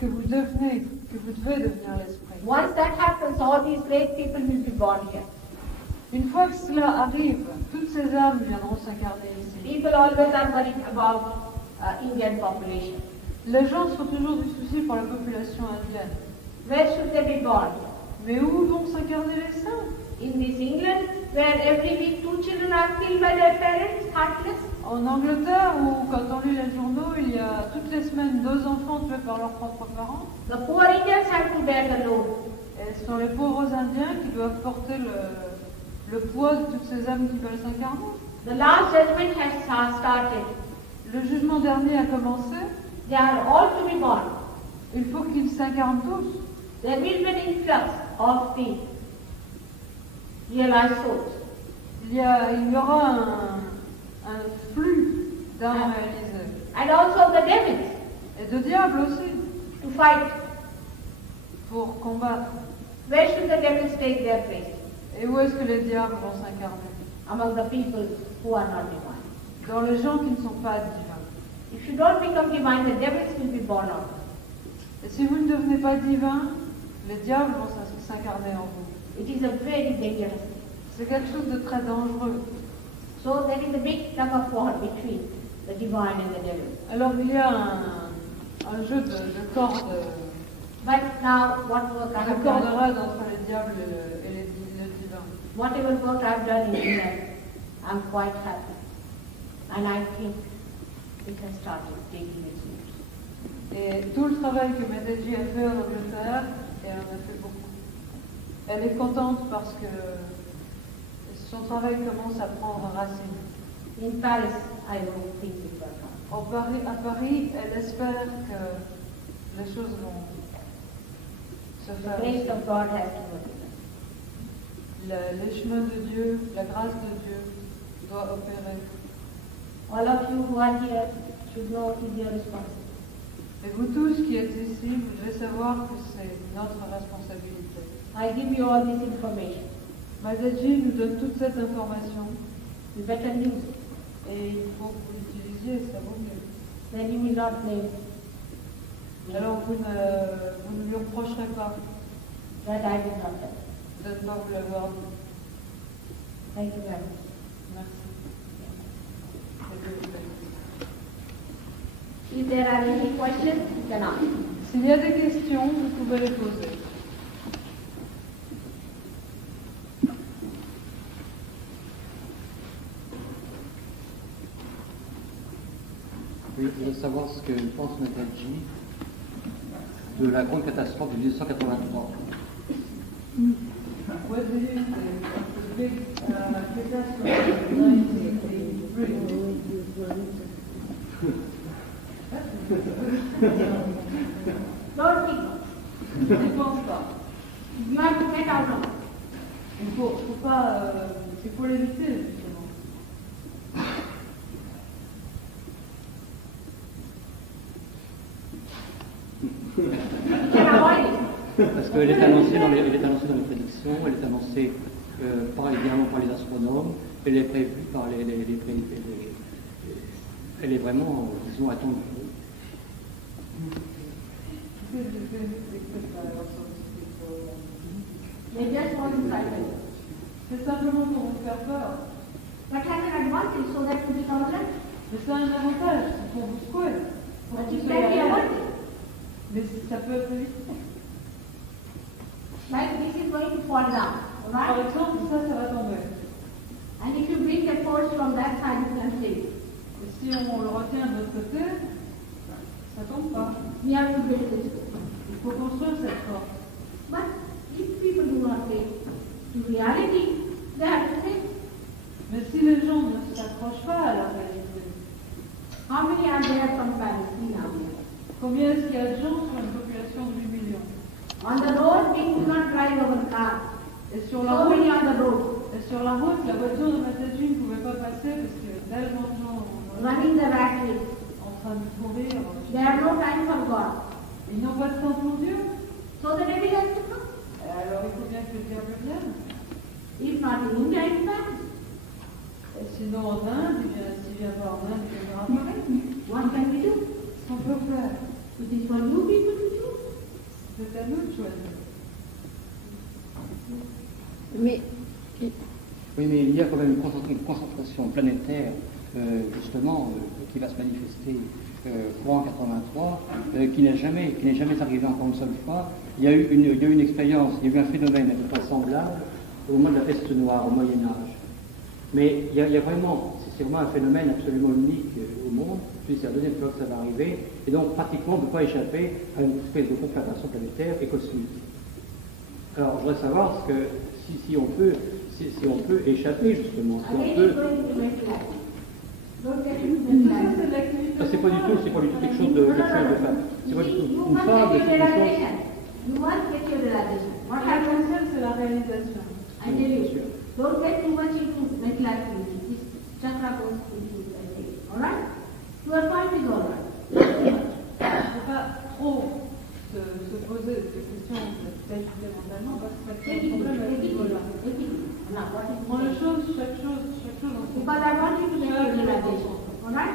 que vous devez devenir l'esprit. Once that happens, all these great people will be born here. Une fois que cela arrive, toutes ces âmes viendront s'incarner ici. People always are worried about Indian population. Les gens sont toujours du souci pour la population indienne. Where should they be born? Mais où vont s'incarner les saints? In this England, where every week 2 children are killed by their parents, heartless? En Angleterre, où quand on lit les journaux, il y a toutes les semaines 2 enfants tués par leurs propres parents. The poor Indians have to bear the load. Et ce sont les pauvres Indiens qui doivent porter le poids de toutes ces âmes qui veulent s'incarner. The last judgment has started. Le jugement dernier a commencé. They are all to be born. Il faut qu'ils s'incarnent tous. There will be an influx of the realized souls. Il y aura un flux d'âmes réalisées. And also the devils. Et de diables aussi. To fight. Pour combattre. Where should the devils take their place? Et où est-ce que les diables vont s'incarner? Among the people who are not divine. Dans les gens qui ne sont pas divins. If you don't become divine, the devils will be born out. Et si vous ne devenez pas divin, les diables vont s'incarner en vous. It is a very dangerous thing. C'est quelque chose de très dangereux. So there is a big tug of war between the divine and the devil. Alors il y a un jeu de cordes. But now, what work I have done? Entre les diables et le divin. Whatever work I have done in England, I am quite happy. And I think it has started taking its roots. Et tout le travail que Mataji a fait en Angleterre, et elle en a fait beaucoup. Elle est contente parce que son travail commence à prendre racine. In Paris, I don't think it will come. À Paris, elle espère que les choses vont se faire. The grace of God has to work in us. Les chemins de Dieu, la grâce de Dieu doit opérer. All of you who are here should know it is your responsibility. Et vous tous qui êtes ici, vous devez savoir que c'est notre responsabilité. I give you all this information. Mataji nous donne toute cette information. You better use it. Et il faut que vous l'utilisiez, ça vaut mieux. Then you will not blame. Alors vous ne lui reprocherez pas That I did not tell. de ne pas vous l'avoir dit. Thank you very much. Merci. If there are any questions, you can ask. S'il y a des questions, vous pouvez les poser. Oui, je voudrais savoir ce que pense Mataji de la grande catastrophe de 1983. What do you think of the big catastrophe of 1983? Don't think. Je ne pense pas. You have to get out of it. Il faut l'éviter, justement. You can avoid it. Parce qu'elle est annoncée dans les prédictions, elle est annoncée évidemment par les astronomes, elle est prévue par elle est vraiment, disons, attendue. They just want to frighten you. C'est simplement pour vous faire peur. But has an advantage so that you become right. Mais c'est un avantage, c'est pour vous secouer. But it can be avoided. Mais ça peut être évité. Like this is going to fall down, Par right? exemple, ça va tomber. And if you bring the force from that side, you can save it. Et si on le retient de l'autre côté, ça tombe pas. We have to build this. Il faut construire cette porte. But if people do not take to reality, they have to take. Mais si les gens ne s'accrochent pas à la réalité, How many are there from Palestine now? combien est-ce qu'il y a de gens sur une population de 8 millions? On the road, we could not drive our car. Et sur la So route, many on the road. la voiture de Mataji ne pouvait pas passer parce qu'il y avait tellement de gens Running the rat race. en train de courir. They have no time for God. Ils n'ont pas de temps pour Dieu. So the devil has to come. Et alors il faut bien que le diable vienne. If not in India, in Paris. Et sinon en Inde, s'il vient pas en Inde, il viendra à Paris. What can we do? Qu'est-ce qu'on peut faire? It is for you people to choose. Mais Oui, mais il y a quand même une concentration planétaire, justement, qui va se manifester courant 83, qui n'est jamais arrivé encore une seule fois. Il y a eu une expérience, il y a eu un phénomène à peu près semblable au moment de la peste noire, au Moyen-Âge. Mais il y a vraiment, c'est vraiment un phénomène absolument unique au monde, puis c'est la deuxième fois que ça va arriver, et donc pratiquement on ne peut pas échapper à une espèce de conflagration planétaire et cosmique. Alors je voudrais savoir ce que, si on peut échapper justement, si on peut... Ça, c'est pas du tout quelque chose de fable. C'est pas du tout une fable, c'est quelque chose... What happens c'est la réalisation. I tell you, don't get too much into mental activity. This chakra goes into the thing. Alright? Your point is alright. Il ne faut pas trop se poser des questions d'étudier mentalement parce que ça crée un problème à ce niveau-là. Prends les choses, chaque chose en son Because I want you to get your realization. Alright?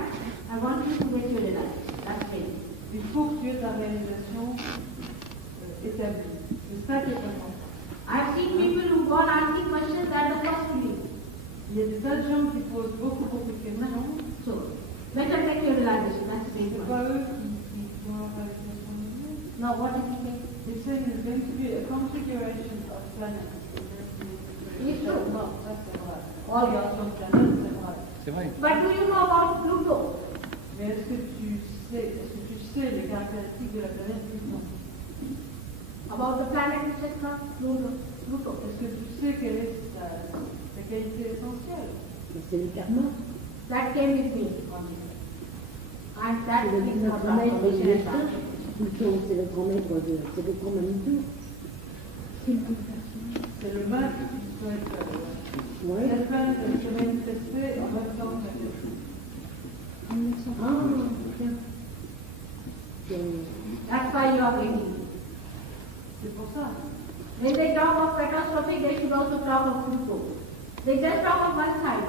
I want you to get your realization. That's it. Il faut que tu aies ta réalisation établie. C'est ça qui est important. I've seen people who go on asking questions that the first feeling. Il y a des tas de gens qui posent beaucoup de questions. So, better get your realization. That's the C'est main pas point. eux qui font la réalisation de Dieu. Now, what did he say? They say there's going to be a configuration of planets. It's true. Non, ça c'est vrai. Configuration de planètes, c'est vrai. C'est vrai. But do you know about Pluto? Mais est-ce que tu sais les caractéristiques de la planète Pluton? About the planet, etc. Pluto. Est-ce que tu sais quelle est sa qualité essentielle? c'est le karma. That came with me. And that C'est is le what grand maître du transformation is destin. happening. Plutôt, c'est le grand maître de. C'est le grand Manitou. C'est le mal qui souhaite. Oui. Cette planète elle se manifester en même temps que la Terre. Ah, tiens. That's why you are waiting. C'est pour ça. When they talk of catastrophe, they should also talk of Pluto. They just talk of one side.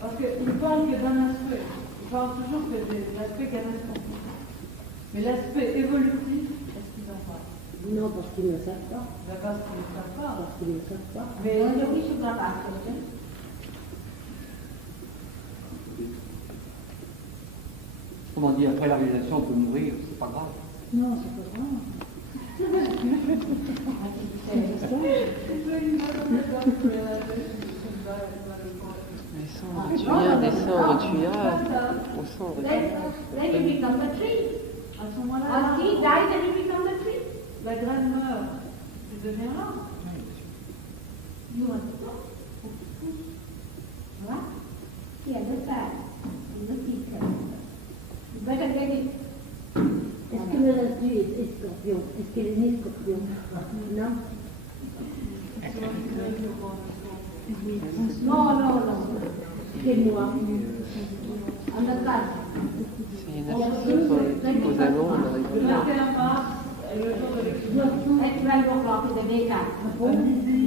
Parce qu'ils parlent que d'un aspect. Ils parlent toujours que de l'aspect catastrophique. Mais l'aspect évolutif, est-ce qu'ils en parlent? Non, parce qu'ils ne savent pas. Ben parce qu'ils ne savent pas. Parce qu'ils ne savent pas. Mais So we should not ask questions. Comment dire, après la réalisation, on peut mourir, c'est pas grave. Non, c'est pas grave. Descends, retuyard. On sent Then you become the tree. à ce moment-là, A tree dies and you become the tree. la graine meurt. Tu deviens là. You understand? Right? You understand? You the secret. You better get it. Est-ce que le restu est scorpion? Est-ce qu'elle est née scorpion? Non? No. C'est moi. On the cusp. C'est une affiche aux allons, on arrive Le là. 21 mars est le jour de l'éclipse. At 12 o'clock in the daytime. À midi.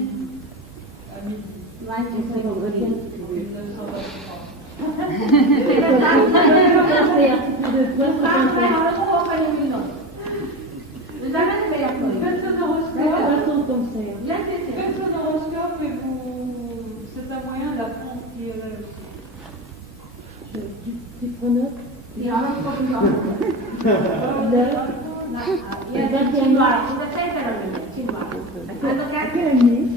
À midi. Right? C'est mon retour. 1923. C'est le Faites un horoscope. Poisson cancer. Faites un horoscope et c'est un moyen d'apprendre qui est là aussi. Tu prends note? The horoscope is on Le Yes, Chinwara, in the center of it, Chinwara. And the capital quelle année?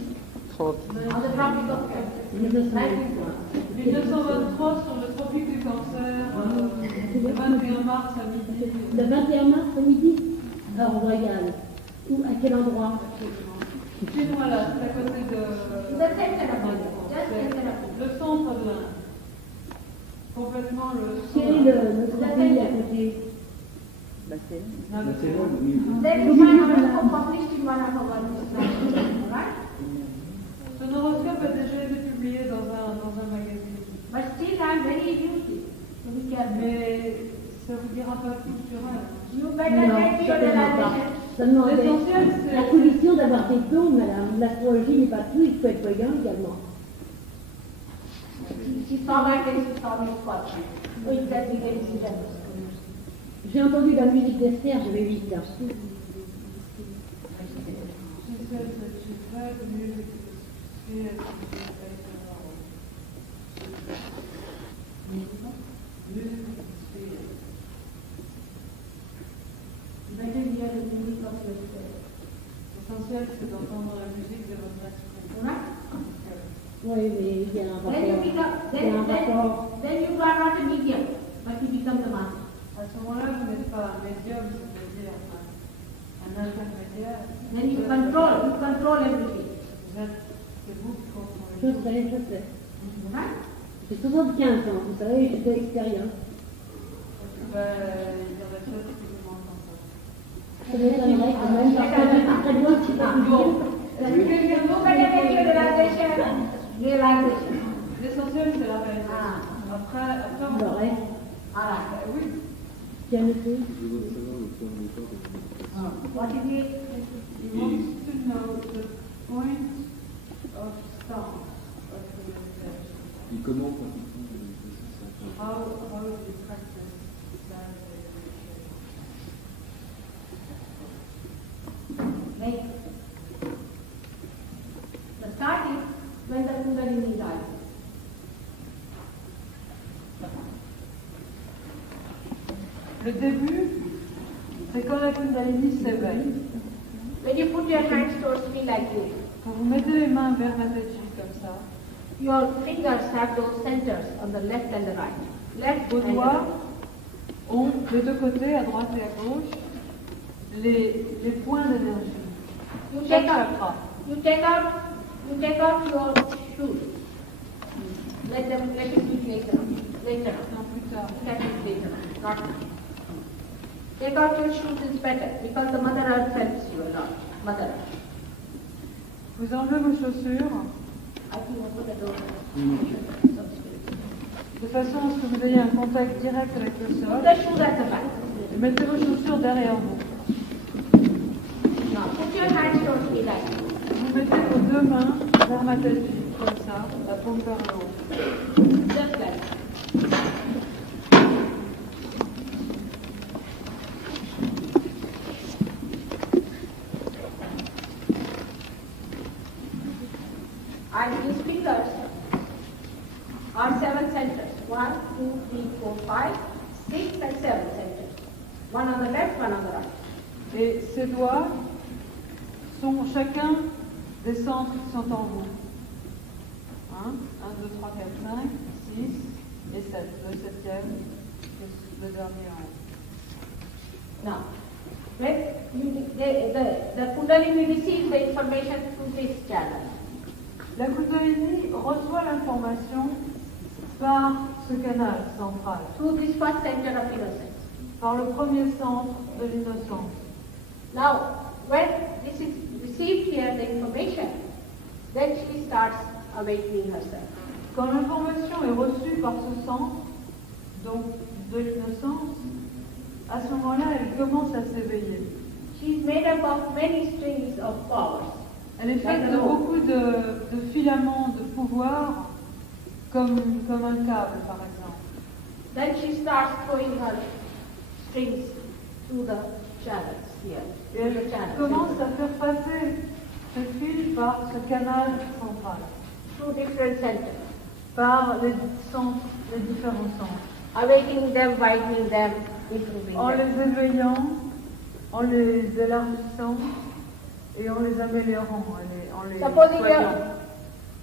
30. on the tropic of Cancer. 1923. 1923 sur le tropique du cancer, le 21 mars à midi. Le 21 mars à midi? Heure royale. Où? À quel endroit? Chinois-là, c'est à côté de. The center of it, just center of it. Le centre de l'Inde. Complètement le Quel est notre pays à côté? Non, mais C'est bon, oui. Then you find horoscope published in one of our newspapers, right? Son horoscope a déjà été publié dans un magazine. But still I'm very interested. So be careful. Mais ça vous dira pas tout sur elle. You better get your realization. Seulement L'essentiel, c'est- la solution d'avoir des dons, madame. L'astrologie n'est pas tout, il faut être voyant également. She saw my face, she saw me squatting. So it said we can see that. J'ai entendu la musique d'Esther, j'avais 8 ans. She said that she tried the music. experience. Music experience. Better hear the music of your spirit. L'essentiel, c'est d'entendre la musique de votre esprit. Right? Oui, mais il y a un Then you rapport. become, Il y a un rapport. then you are not a medium, but you become the master. À ce moment-là, vous n'êtes pas un médium, c'est-à-dire un intermédiaire. Then you control everything. C'est vous qui contrôlez. Je sais. Right? J'ai 75 ans, vous savez, j'ai de l'expérience. Il y a des choses qui vous manquent encore. Ça m'étonnerait quand même, parce que je suis très bien si pas L'essentiel, c'est la réalisation. Après on le reste, Oui. bien noté. What is it? He wants to know the point of start of the meditation. Et comment How do you practice that meditation? Like, the start is when the Kundalini rises. Le début, c'est quand la Kundalini s'éveille. When you put your hands towards me like this, Quand vous mettez les mains vers ma tête comme ça, your fingers have those centers on the left and the right. Left vos and the doigts right. ont des deux côtés, à droite et à gauche, les points d'énergie. You Chaque take out, chakra. you take out your shoes. Let it be later on. Non, plus tard. Let it be later on. Not now. Take out your shoes is better because the Mother Earth helps you a lot. Mother Earth. Vous enlevez vos chaussures I think I put the door. de façon à ce que vous ayez un contact direct avec le Put sol. the shoes at the back. Et mettez vos chaussures derrière vous. Now put your hands towards me like this. Vous mettez vos deux mains vers ma tête comme ça, la paume vers le haut. Just like that. And these fingers are 7 centers. 1, 2, 3, 4, 5, 6 and 7 centers. One on the left, one on the right. Et ces doigts sont chacun des centres qui sont en vous. 1, 2, 3, 4, 5, 6 et 7. Le septième, le dernier en haut. Now, when the Kundalini receives the information through this channel. La Kundalini reçoit l'information par ce canal central, Through this first center of innocence. par le premier centre de l'innocence. Now, when this is received here, the information, then she starts awakening herself. Quand l'information est reçue par ce centre, donc de l'innocence, à ce moment-là, elle commence à s'éveiller. She is made up of many strings of powers. Elle est faite de beaucoup de filaments de pouvoir, comme un câble, par exemple. Then she starts throwing her strings through the channels here. Et elle The channels. commence à faire passer ce fil par ce canal central, Through different centers. par les centres, les différents centres, Awakening them, widening them, improving en them. les éveillant, en les élargissant et en les améliorant, en les Supposing soignant.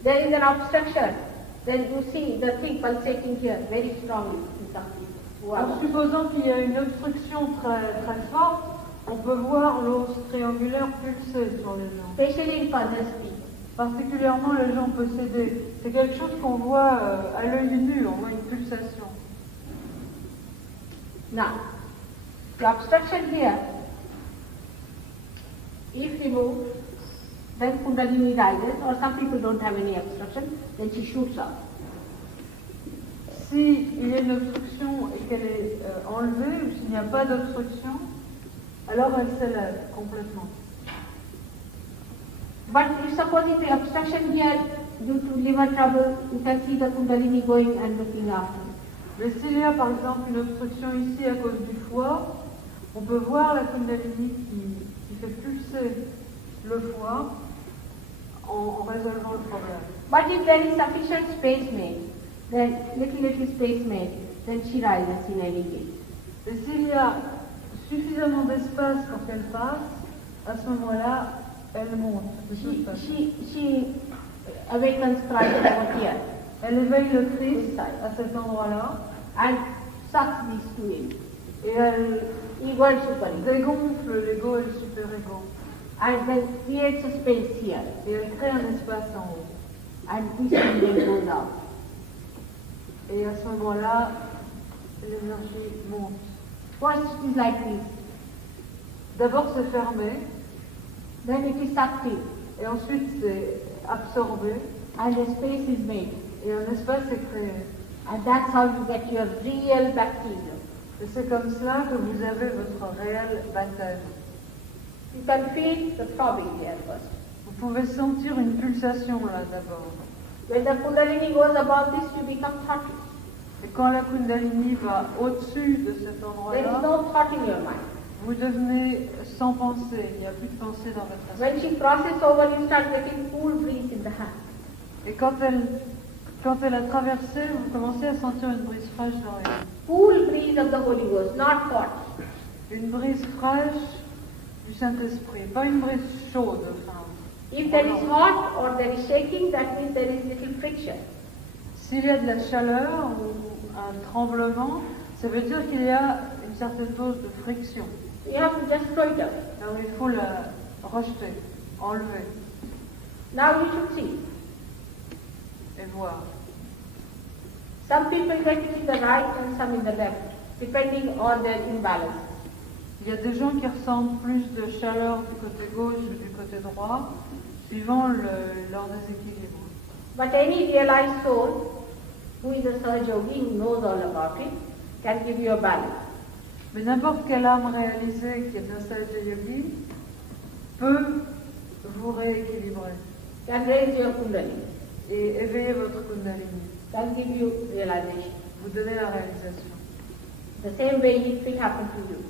there is an obstruction, then you see the thing pulsating here very strongly in some people. who are- En supposant qu'il y a une obstruction très forte, on peut voir l'os triangulaire pulser sur les gens. Especially in possessed people. Particulièrement les gens possédés. C'est quelque chose qu'on voit à l'œil nu, on voit une pulsation. Now, the obstruction here, if removed, then Kundalini rises, or some people don't have any obstruction, then she shoots up. S'il y a une obstruction et qu'elle est enlevée, ou s'il n'y a pas d'obstruction, alors elle s'élève complètement. But if supposing the obstruction here due to liver trouble, you can see the Kundalini going and looking after. Mais s'il y a par exemple une obstruction ici à cause du foie, on peut voir la Kundalini qui fait pulser le foie en résolvant le problème. But if there is sufficient space made, then little space made, then she rises in any case. Et s'il y a suffisamment d'espace pour qu'elle passe, à ce moment-là, elle monte. De toute façon. She awakens Christ over here Elle éveille le Christ à cet endroit-là and sucks these two in. et elle Ego and super ego. dégonfle l'ego et le super-ego. And then creates a space here. Et elle crée un espace en haut. And this thing then goes out. Et à ce moment-là, l'énergie monte. First it is like this. D'abord c'est fermé, Then it is sucked in. et ensuite c'est absorbé, And a space is made. et un espace est créé. And that's how you get your real baptism. Et c'est comme cela que vous avez votre réel baptême. You can feel the throbbing here first. Vous pouvez sentir une pulsation là d'abord. When the Kundalini goes above this, you become thoughtless. Et quand la Kundalini va au-dessus de cet There is endroit-là, no thought in your mind. vous devenez sans pensée. Il n'y a plus de pensée dans votre When esprit. she crosses over, you start getting cool breeze in the hand. Et quand elle a traversé, vous commencez à sentir une brise fraîche dans les mains. Cool breeze of the Holy Ghost, not hot. Une brise fraîche du Saint-Esprit, pas une brise chaude. Enfin, If there is hot or there is shaking, that means there is little friction. s'il y a de la chaleur ou un tremblement, ça veut dire qu'il y a une certaine dose de friction. You have to just throw it away. Alors il faut la rejeter, enlever Now you should see. et voir. Some people get it in the right and some in the left, depending on their imbalance. Il y a des gens qui ressentent plus de chaleur du côté gauche ou du côté droit, suivant leur déséquilibre. But any realized soul, who is a Sahaja Yogi, who knows all about it, can give you a balance. Mais n'importe quelle âme réalisée qui est un Sahaja Yogi peut vous rééquilibrer Can raise your Kundalini, et éveiller votre Kundalini, can give you realization. vous donner la réalisation. The same way it will happen to you.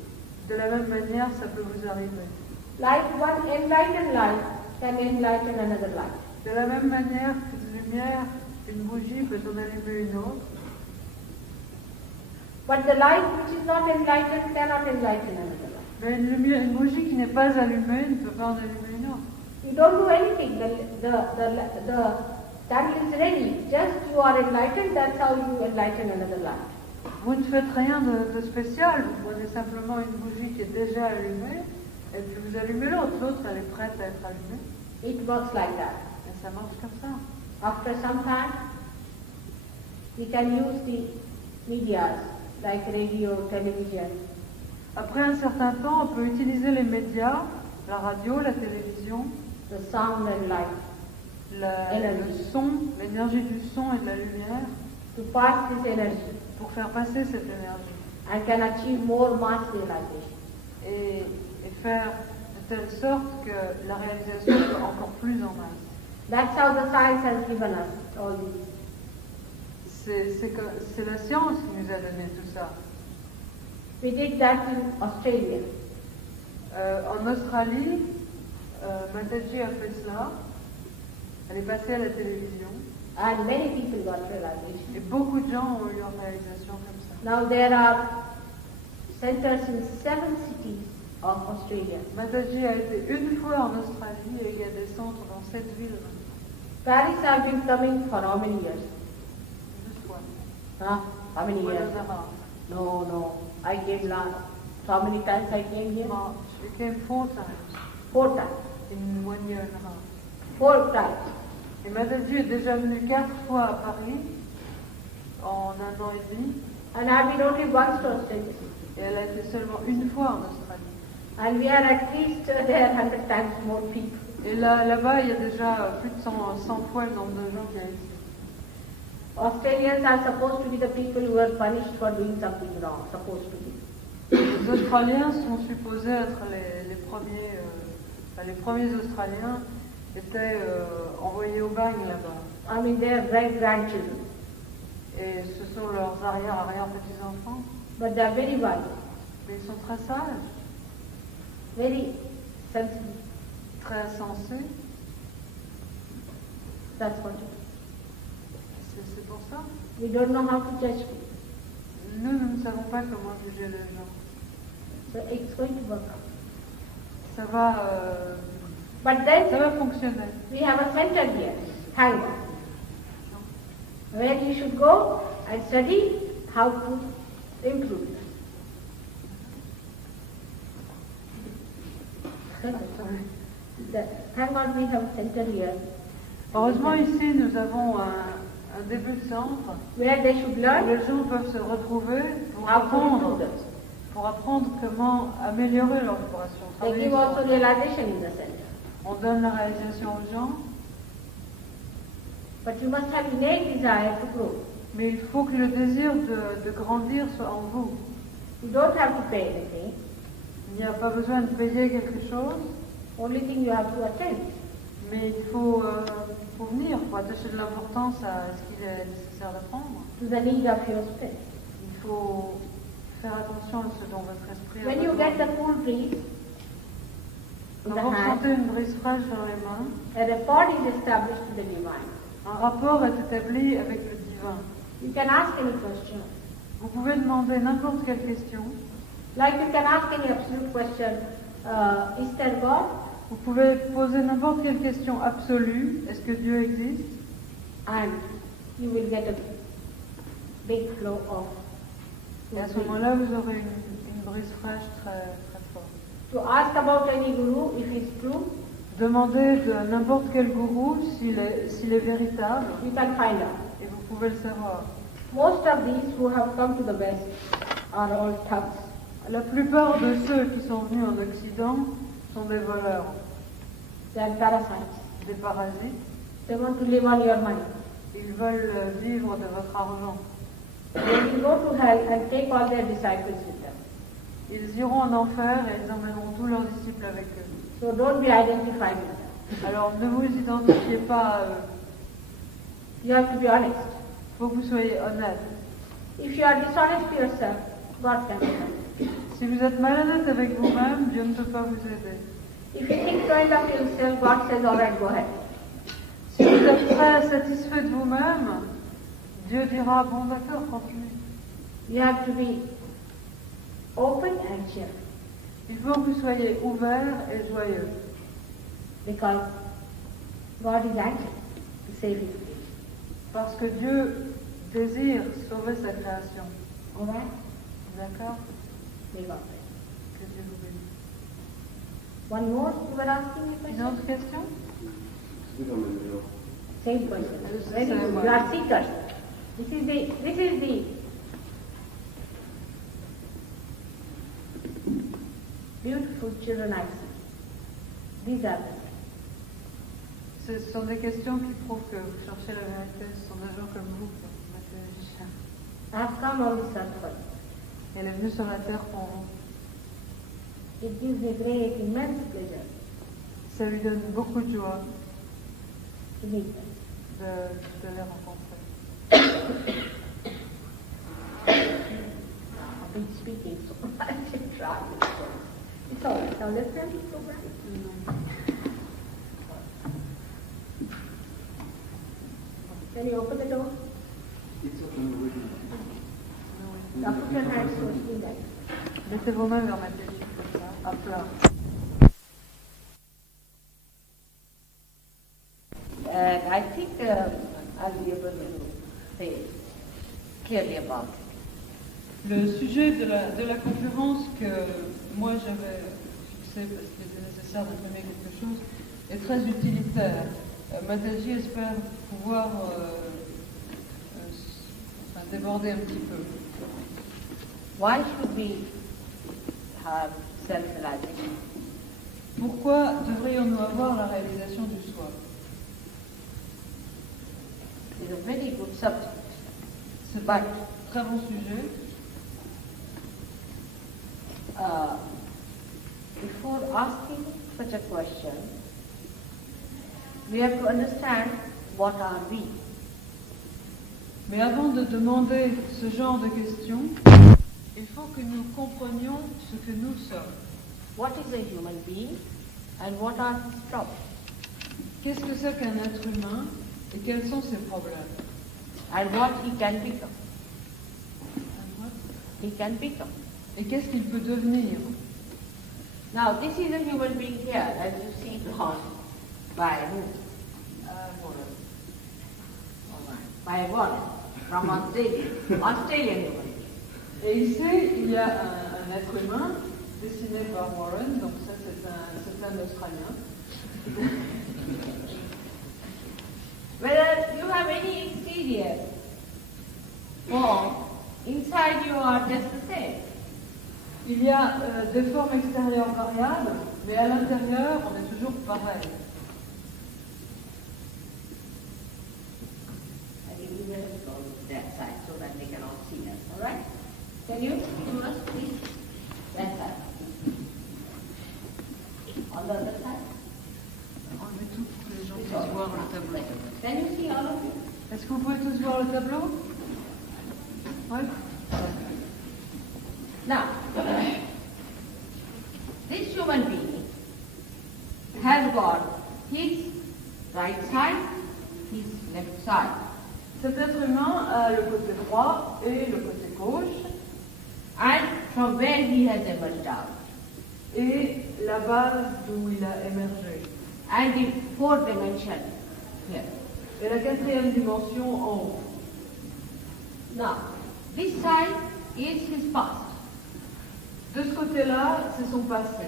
De la même manière, ça peut vous arriver. Like one enlightened light can enlighten another light. De la même manière qu'une lumière, une bougie peut en allumer une autre, But the light which is not enlightened cannot enlighten another light. mais une bougie qui n'est pas allumée ne peut pas en allumer une autre. You don't do anything. The candle is ready. Just you are enlightened, that's how you enlighten another light. Vous ne faites rien de spécial, vous prenez simplement une bougie qui est déjà allumée et puis vous allumez l'autre. L'autre, elle est prête à être allumée. It works like that. Et ça marche comme ça. After some time, we can use the medias like radio, television. Après un certain temps, on peut utiliser les médias, la radio, la télévision, The sound and light le son, l'énergie du son et de la lumière to pass this energy pour faire passer cette énergie and can achieve more mass realization. et faire de telle sorte que la réalisation soit encore plus en masse. That's how the science has given us all this. C'est la science qui nous a donné tout ça. We did that in Australia. En Australie, Mataji a fait cela. Elle est passée à la télévision And many people got realization. et beaucoup de gens ont eu leur réalisation comme ça. Now there are centers in 7 cities of Australia. Mataji a été une fois en Australie et il y a des centres dans 7 villes. Paris have been coming for how many years? 2 fois. Huh? How many years? Guadalajara. No. I came last. How many times I came here? No, she came 4 times 4 times. in 1 year and a half. 4 times. Et Mataji est déjà venue 4 fois à Paris en 1 an et demi And I've been only once to Australia. et elle a été seulement une fois en Australie. And we are at least there 100 times more people. Et là-bas, il y a déjà plus de 100 fois le nombre de gens qui ici. Australians are supposed to be the people who are punished for doing something wrong. Supposed to be. Les Australiens sont supposés être les premiers Australiens étaient envoyés au bagne là-bas. I mean, they are great-grandchildren. Et ce sont leurs arrière-petits-enfants. But they are very wise, Mais ils sont très sages, very sensitive. très sensés. That's what it is. C'est pour ça. We don't know how to judge people. Nous ne savons pas comment juger les gens. So it's going to work out. Ça va, But ça then va fonctionner. we have a center here, thank God, where you should go and study how to improve it. Thank God we have a center here Heureusement, ici, nous avons un début de centre where they should où learn les gens peuvent se retrouver how to improve it. pour apprendre comment améliorer leur vibration. They travailler give sur- also realization in the center. On donne la réalisation aux gens, But you must have innate desire to grow. mais il faut que le désir de grandir soit en vous. You don't have to pay anything. Il n'y a pas besoin de payer quelque chose, Only thing you have to attend. mais il faut venir pour attacher de l'importance à ce qu'il est nécessaire d'apprendre. To the need of your spirit. Il faut faire attention à ce dont votre esprit a When you besoin. get the cool breeze in Quand the vous hand, ressentez une brise fraîche dans les mains, a rapport is established to the divine. un rapport est établi avec le divin. You can ask any question. Vous pouvez demander n'importe quelle question. Like you can ask any absolute question, is there God? Vous pouvez poser n'importe quelle question absolue. Est-ce que Dieu existe? And you will get a big flow of Et à ce moment-là, vous aurez une brise fraîche très, très forte. To ask about any guru, if it's true, Demandez de n'importe quel gourou s'il est véritable, you can find out. et vous pouvez le savoir. Most of these who have come to the West are all thugs. La plupart de ceux qui sont venus en Occident sont des voleurs, They are parasites. des parasites. They want to live on your money. Ils veulent vivre de votre argent. They will go to hell and take all their disciples with them. Ils iront en enfer et ils emmèneront tous leurs disciples avec eux. So don't be identified with them. Alors ne vous identifiez pas à eux. You have to be honest. Il faut que vous soyez honnête. If you are dishonest to yourself, God can help. Si vous êtes malhonnête avec vous-même, Dieu ne peut pas vous aider. If you think well of yourself, God says, all right, go ahead. Si vous êtes très satisfait de vous-même, Dieu dira, bon d'accord, continue. You have to be open and cheerful Il faut que vous soyez ouvert et joyeux. because God is anxious to save His people. Parce que Dieu désire sauver sa création. All right? D'accord? May God bless. Que Dieu vous bénisse. One more, you were asking me a Une question? autre question? Same question. Very good. You are seekers. This is the beautiful children I see. These are them. Ce sont des questions qui prouvent que vous cherchez la vérité. Ce sont des gens comme vous, mathématiciens. I have come on this earth for you. Elle est venue sur la terre pour vous. It gives me great, immense pleasure Ça lui donne beaucoup de joie to meet them. de les rencontrer. I've been speaking so much and trying. It's all right. Now let's have it so bright. Can you open the door? Now put your hands towards me like that. Mettez vos mains vers ma tête, comme ça, à plat. And I think I'll be able to say clearly about it. Le sujet de la conférence que moi j'avais fixé parce qu'il était nécessaire d'imprimer quelque chose est très utilitaire. Mataji espère pouvoir déborder un petit peu. Why should we have self-realization? Pourquoi devrions-nous avoir la réalisation du soi? It's a very good subject. C'est un très bon sujet. Before asking such a question, we have to understand what are we. Mais avant de demander ce genre de questions, il faut que nous comprenions ce que nous sommes. What is a human being and what are his problems? Qu'est-ce que c'est qu'un être humain Et quels sont ses problèmes? And what he can become. He can become. Et qu'est-ce qu'il peut devenir? Now, this is a human being here, as you see drawn by who? Warren. All right. By Warren, from Australia. Australian human being. Et ici, il y a un être humain dessiné par Warren, donc ça c'est un Australien. Whether you have any exterior form, inside you are just the same. Il y a des formes extérieures variables, mais à l'intérieur, on est toujours pareil. I think we will go to that side so that they can all see us, all right? Can you do us, please? That side. On the other side? Enlevez tout pour que les gens puissent voir le tableau. Can you see all of you? Est-ce que vous pouvez tous voir le tableau? Oui. Now, this human being has got his right side, his left side. Cet être humain a le côté droit et le côté gauche, And from where he has emerged out. et la base d'où il a émergé. And the fourth dimension here. Et la quatrième dimension en haut. Now, this side is his past. De ce côté-là, c'est son passé.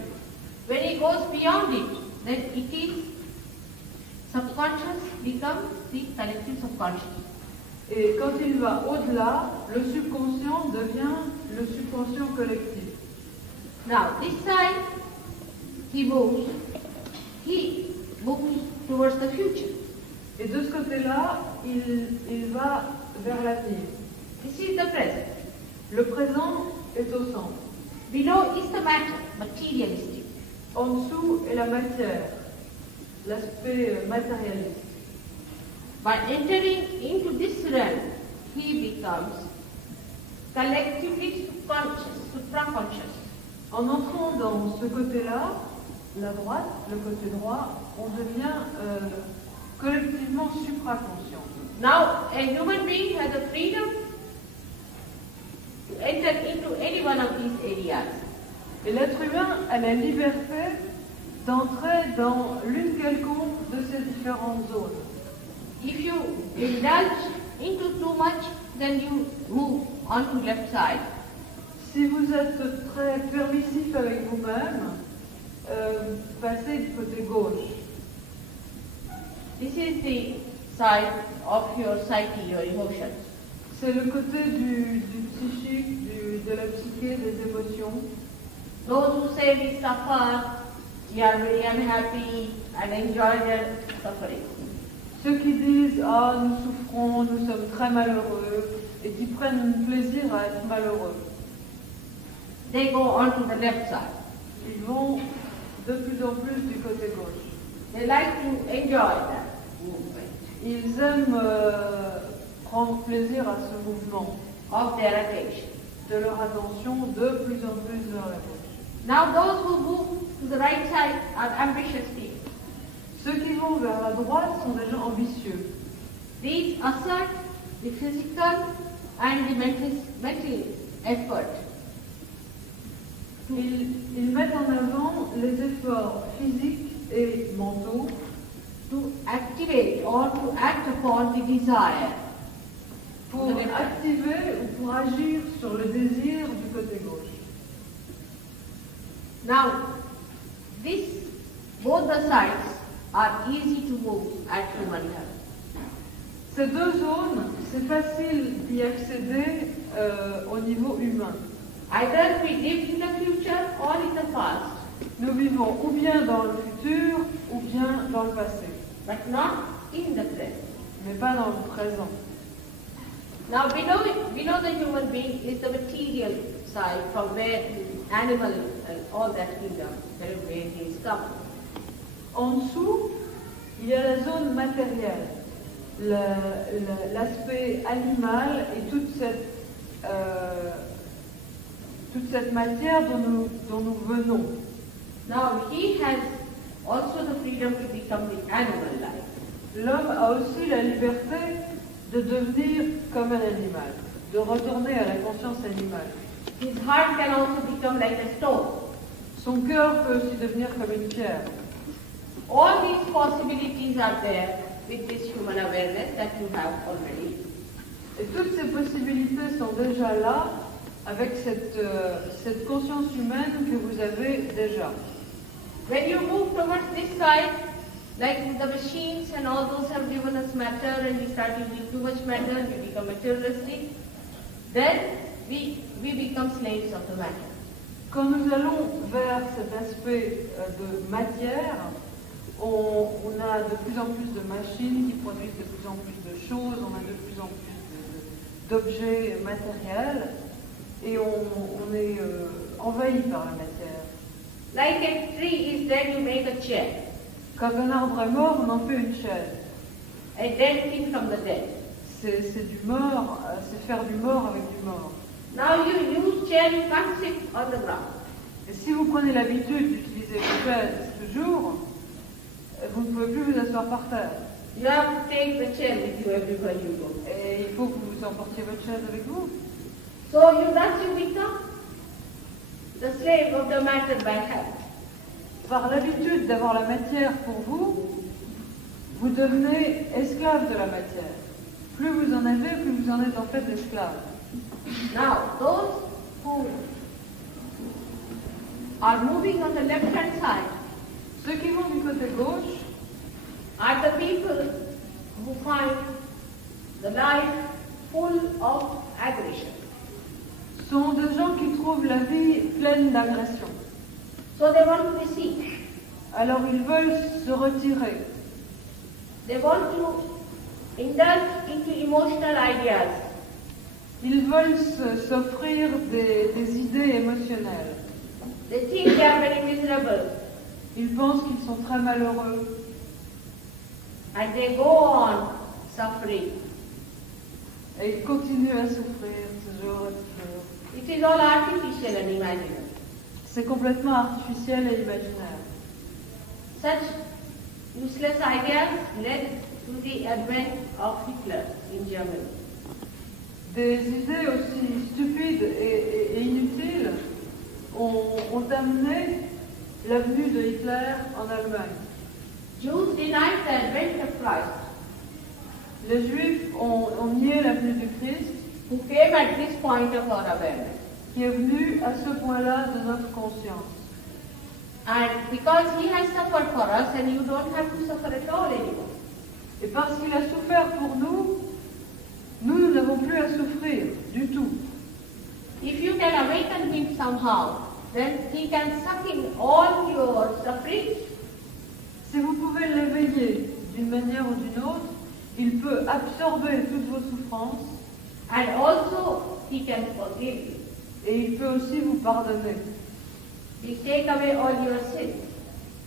When he goes beyond it, then it is subconscious becomes the collective subconscious. Et quand il va au-delà, le subconscient devient le subconscient collectif. Now, this side, he moves towards the future. Et de ce côté-là, il va vers l'avenir. This is the present. Le présent est au centre. Below is the matter, materialistic. En dessous est la matière, l'aspect matérialiste. By entering into this realm, he becomes collectively conscious, supraconscious. En entrant dans ce côté-là, la droite, le côté droit, on devient collectivement supraconscient. Now, a human being has the freedom to enter into any one of these areas. Et l'être humain a la liberté d'entrer dans l'une quelconque de ces différentes zones. If you indulge into too much, then you move on to left side. Si vous êtes très permissif avec vous-même, passez du côté gauche. This is the side of your psyche, your emotions. C'est le côté du psychique, de la psyché, des émotions. Those who say we suffer, we are very unhappy and enjoy their suffering. Ceux qui disent « Ah, nous souffrons, nous sommes très malheureux » et qui prennent plaisir à être malheureux. They go on to the left side. Ils vont de plus en plus du côté gauche. They like to enjoy that movement Ils aiment prendre plaisir à ce mouvement of their attention. de leur attention de plus en plus vers la gauche. Now those who move to the right side are ambitious people. Ceux qui vont vers la droite sont des gens ambitieux. These assert the physical and the mental effort. Ils mettent en avant les efforts physiques et mentaux To activate or to act upon the desire. pour activer ou pour agir sur le désir du côté gauche. Now, both the sides are easy to move at human level. Ces deux zones, c'est facile d'y accéder au niveau humain. Either we live in the future or in the past, Nous vivons ou bien dans le futur ou bien dans le passé, but not in the present. mais pas dans le présent. Now, below the human being is the material side from where the animal and all that kingdom, where he is come. En dessous, il y a la zone matérielle, l'aspect animal et toute cette matière dont nous venons. Now, he has also the freedom to become the animal life. l'homme a aussi la liberté de devenir comme un animal, de retourner à la conscience animale. His heart can also become like a stone. Son cœur peut aussi devenir comme une pierre. All these possibilities are there with this human awareness that you have already. Et toutes ces possibilités sont déjà là avec cette conscience humaine que vous avez déjà. When you move towards this side, like the machines and all those have given us matter and we start using too much matter, we become materialistic, then we become slaves of the matter. Quand nous allons vers cet aspect de matière, on a de plus en plus de machines qui produisent de plus en plus de choses, on a de plus en plus d'objets matériels et on est envahi par la matière. Like a tree is dead, you make a chair. Quand un arbre est mort, on en fait une chaise. A dead thing from the dead. C'est du mort, c'est faire du mort avec du mort. Now you use chair, you can't sit on the ground. Et si vous prenez l'habitude d'utiliser vos chaises toujours, vous ne pouvez plus vous asseoir par terre. You have to take the chair with you everywhere you go. Et il faut que vous emportiez votre chaise avec vous. So you become the slave of the matter by habit. Par l'habitude d'avoir la matière pour vous, vous devenez esclave de la matière. Plus vous en avez, plus vous en êtes en fait esclave. Now, those who are moving on the left-hand side Ceux qui vont du côté gauche are the people who find the life full of aggression. sont des gens qui trouvent la vie pleine d'agression. So they want to deceive. Alors ils veulent se retirer. They want to indulge into emotional ideas. Ils veulent s'offrir des idées émotionnelles. They think they are very miserable. Ils pensent qu'ils sont très malheureux. And they go on suffering. Et ils continuent à souffrir toujours et toujours. It is all artificial and imaginary. C'est complètement artificiel et imaginaire. Such useless ideas led to the advent of Hitler in Germany. Des idées aussi stupides et inutiles ont amené l'avenue de Hitler en Allemagne. Jews denied the advent of Christ, Les Juifs ont nié l'avenue du Christ, who came at this point of our awareness. qui est venu à ce point-là de notre conscience. And because he has suffered for us, and you don't have to suffer at all anymore. Et parce qu'il a souffert pour nous, nous n'avons plus à souffrir du tout. If you can awaken him somehow, then he can suck in all your sufferings. Si vous pouvez l'éveiller d'une manière ou d'une autre, il peut absorber toutes vos souffrances And also, he can forgive you. et il peut aussi vous pardonner. He take away all your sins.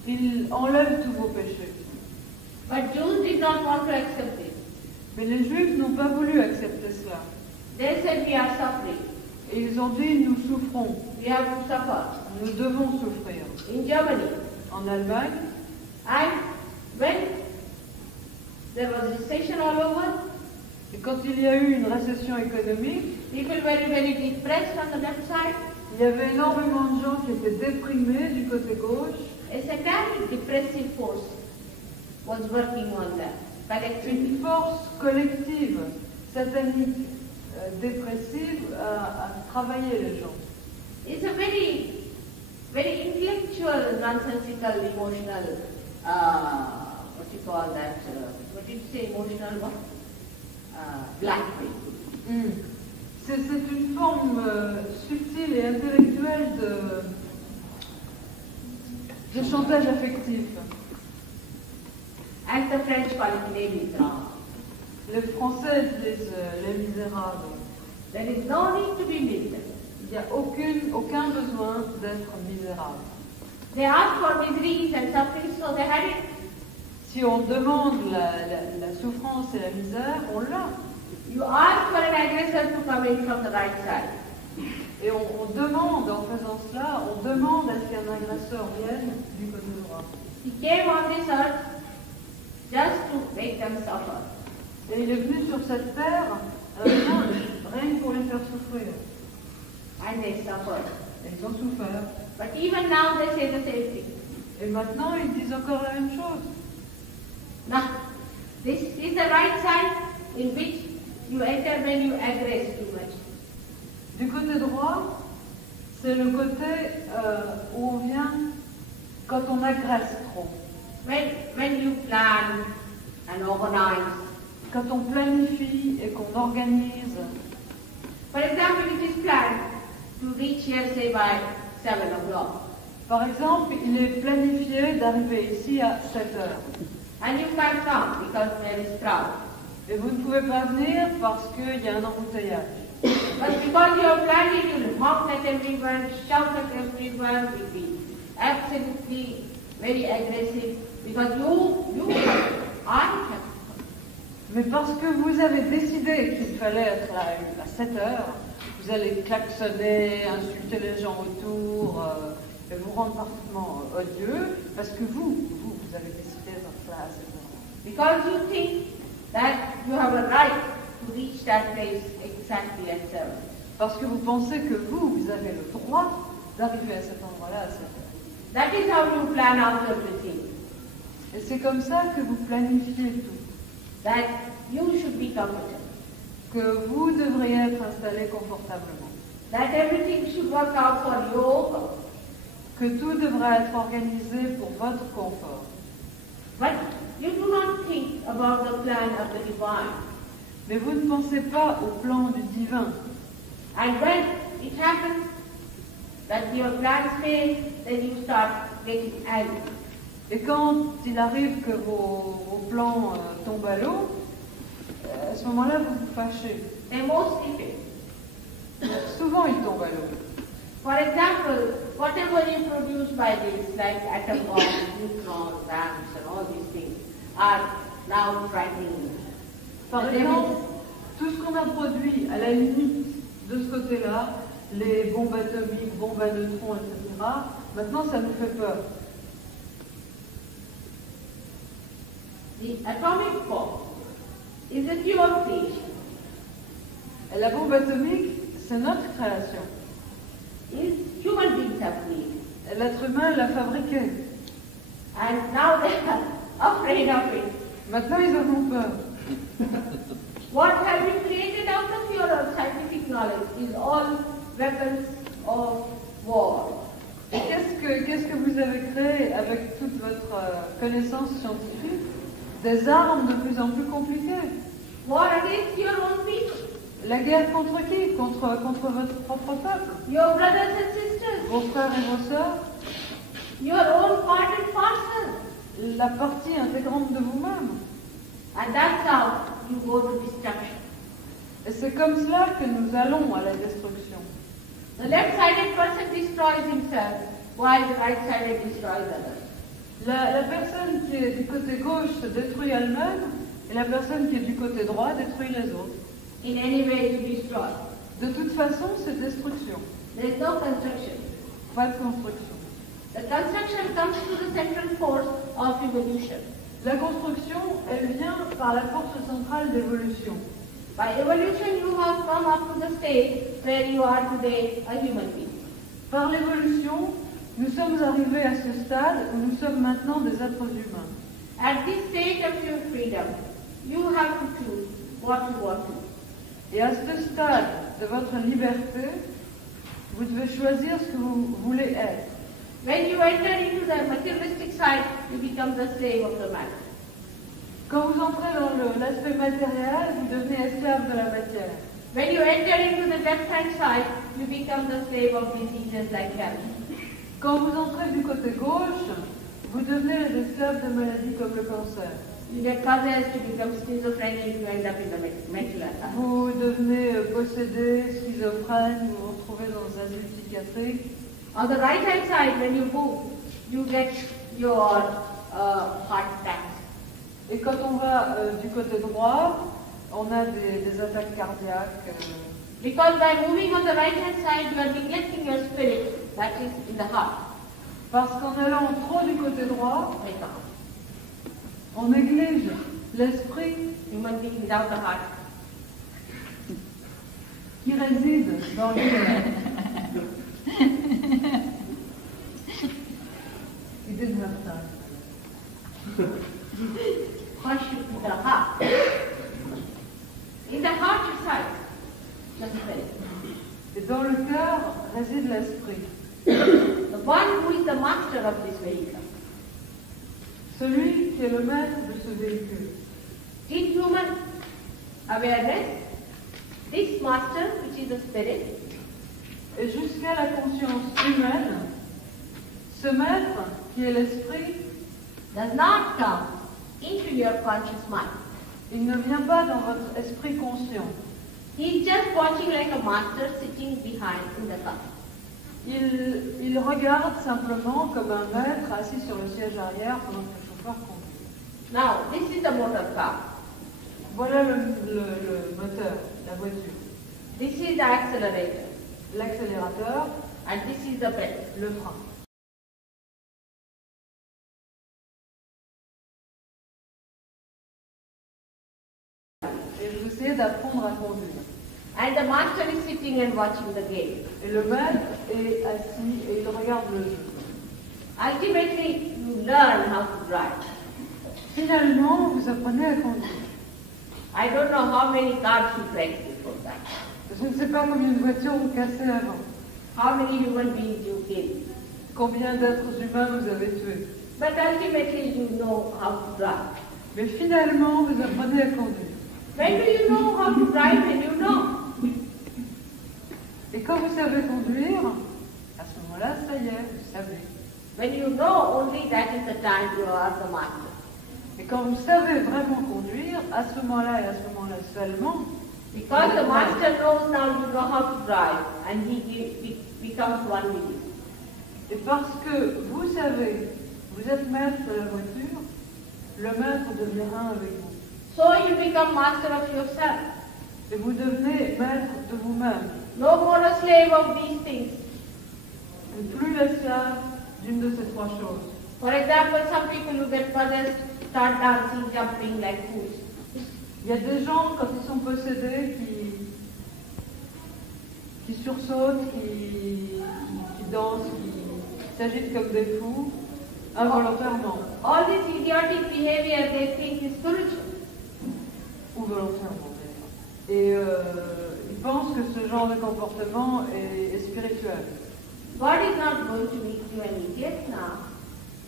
Il enlève tous vos péchés. But Jews did not want to accept it. Mais les Juifs n'ont pas voulu accepter cela. They said we are suffering. Et ils ont dit, nous souffrons, We have to suffer. nous devons souffrir. In Germany. En Allemagne, And when there was recession all over, et quand il y a eu une récession économique, people were very depressed on the left side. il y avait énormément de gens qui étaient déprimés du côté gauche. A satanic depressive force was working on them. Une force collective, satanique, dépressive, a travaillé les gens. It's a very, very intellectual, nonsensical, emotional, what you call that, what did you say, emotional what? Blackmail. C'est une forme subtile et intellectuelle de chantage affectif. As the French call it, les misérables. Les Français disent les misérables. There is no need to be miserable. Il n'y a aucun besoin d'être misérable. They asked for miseries and suffering, so they had it. Si on demande la souffrance et la misère, on l'a. You ask for an aggressor to come in from the right side. Et on demande, en faisant cela, on demande à ce qu'un agresseur vienne du côté droit. He came on this earth just to make them suffer. Et il est venu sur cette terre rien que pour les faire souffrir. And they suffered. Et ils ont souffert. But even now they say the same thing. Et maintenant, ils disent encore la même chose. Now, this is the right side in which you enter when you aggress too much. Du côté droit, c'est le côté où on vient quand on agresse trop. When you plan and organize. Quand on planifie et qu'on organise. For example, it is planned to reach here, say, by 7 o'clock. Par exemple, il est planifié d'arriver ici à 7 heures. And you can't come because there is crowd. Et vous ne pouvez pas venir parce qu'il y a un embouteillage. But because you are planning, you will honk at everyone, shout at everyone, will be absolutely very aggressive because you are. Mais parce que vous avez décidé qu'il fallait être là à 7 heures, vous allez klaxonner, insulter les gens autour, et vous rendre parfaitement odieux, parce que vous avez décidé d'être là à 7 heures. Because you think that you have a right to reach that place exactly at 7. Parce que vous pensez que vous avez le droit d'arriver à cet endroit-là à 7 heures. That is how you plan out everything. Et c'est comme ça que vous planifiez tout. That you should be comfortable. Que vous devriez être installé confortablement. That everything should work out for your comfort. Que tout devrait être organisé pour votre confort. But you do not think about the plan of the divine. Mais vous ne pensez pas au plan du divin. And when it happens that your plans fail, then you start getting angry. Et quand il arrive que vos plans tombent à l'eau, à ce moment-là, vous vous fâchez. They mostly fail. Souvent, ils tombent à l'eau. For example, whatever you produce by this, like atom bombs, neutrons, atoms, and all these things, are now frightening. Par exemple, tout ce qu'on a produit à la limite de ce côté-là, les bombes atomiques, bombes à neutrons, etc., maintenant, ça nous fait peur. The atomic bomb is a pure creation. Et la bombe atomique, c'est notre création. Is human beings have created. Et l'être humain l'a fabriquée. And now they are afraid of it. Maintenant, ils en ont peur. What have you created out of your scientific knowledge is all weapons of war. Et qu'est-ce que vous avez créé avec toute votre connaissance scientifique? Des armes de plus en plus compliquées. War against your own people. La guerre contre qui? Contre votre propre peuple. Your brothers and sisters. Vos frères et vos sœurs. Your own part and parcel. La partie intégrante de vous-même. And that's how you go to destruction. Et c'est comme cela que nous allons à la destruction. The left-sided person destroys himself, while the right-sided destroys others. La personne qui est du côté gauche se détruit elle-même, et la personne qui est du côté droit détruit les autres. In any way you destroy. De toute façon, c'est destruction. There is no construction. Pas de construction. The construction comes through the central force of evolution. La construction, elle vient par la force centrale d'évolution. By evolution, you have come up to the stage where you are today a human being. Par l'évolution, nous sommes arrivés à ce stade où nous sommes maintenant des êtres humains. At this stage of your freedom, you have to choose what you want to do. Et à ce stade de votre liberté, vous devez choisir ce que vous voulez être. When you enter into the materialistic side, you become the slave of the matter. Quand vous entrez dans l'aspect matériel, vous devenez esclave de la matière. When you enter into the left-hand side, you become the slave of diseases like cancer. Quand vous entrez du côté gauche, vous devenez les esclaves de maladies comme le cancer. You get possessed, you become schizophrenic, you end up in the mental asylum. Vous devenez possédé, schizophrène, vous vous retrouvez dans un asile psychiatrique. On the right-hand side, when you move, you get your heart attacks. Et quand on va du côté droit, on a des attaques cardiaques. Because by moving on the right-hand side, you are neglecting your spirit, that is in the heart. Parce qu'en allant trop du côté droit, On néglige l'esprit human being without a heart. qui réside dans le cœur. He didn't have time. Heart should be the heart. In the heart resides the spirit. Et dans le cœur réside l'esprit. The one who is the master of this vehicle. Celui qui est le maître de ce véhicule. In human awareness, this master, which is the spirit, Et jusqu'à la conscience humaine, ce maître, qui est l'esprit, does not come into your conscious mind. il ne vient pas dans votre esprit conscient. He is just watching like a master sitting behind in the car. Il regarde simplement comme un maître assis sur le siège arrière pendant que le chauffeur conduit. Now, this is the motor car. Voilà le moteur, la voiture. This is the accelerator. L'accélérateur, And this is the brake. le frein. Et vous essayez d'apprendre à conduire. And the master is sitting and watching the game. Et le maître est assis et il regarde le jeu. Ultimately, you learn how to drive. Finalement, vous apprenez à conduire. I don't know how many cars you break before that. Je ne sais pas combien de voitures vous cassez avant. How many human beings you kill. Combien d'êtres humains vous avez tués. But ultimately, you know how to drive. Mais finalement, vous apprenez à conduire. When do you know how to drive when you know? Et quand vous savez conduire, à ce moment-là, ça y est, vous savez. When you know, only that is the time you are the master. Et quand vous savez vraiment conduire, à ce moment-là et à ce moment-là seulement, Because the master knows now you know how to drive, and he becomes one with you. et parce que vous savez, vous êtes maître de la voiture, le maître devient un avec vous. So you become master of yourself. Et vous devenez maître de vous-même. No more a slave of these things. Et plus l'esclave d'une de ces trois choses. For example, some people who get possessed start dancing, jumping like fools. Il y a des gens, quand ils sont possédés, qui sursautent, qui dansent, qui s'agitent comme des fous, involontairement All this idiotic behavior they think is spiritual. ou volontairement. Et ils pensent que ce genre de comportement est spirituel. God is not going to make you an idiot now.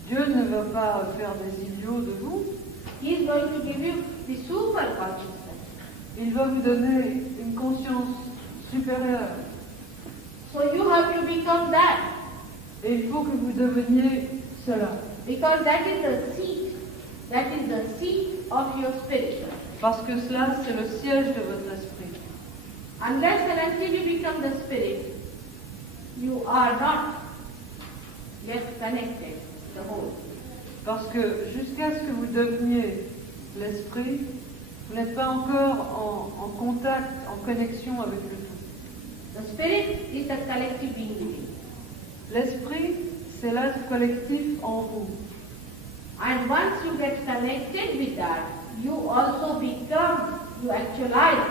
Dieu ne va pas faire des idiots de vous, He is going to give you the super consciousness. il va vous donner une conscience supérieure. So you have to become that. Et il faut que vous deveniez cela. Because that is the seat. That is the seat of your spirit. Parce que cela, c'est le siège de votre esprit. Unless and until you become the spirit, you are not yet connected to the whole. Parce que jusqu'à ce que vous deveniez l'esprit, vous n'êtes pas encore en contact, en connexion avec le tout. The spirit is the collective being within. L'esprit, c'est l'être collectif en vous. And once you get connected with that, you also become, you actualize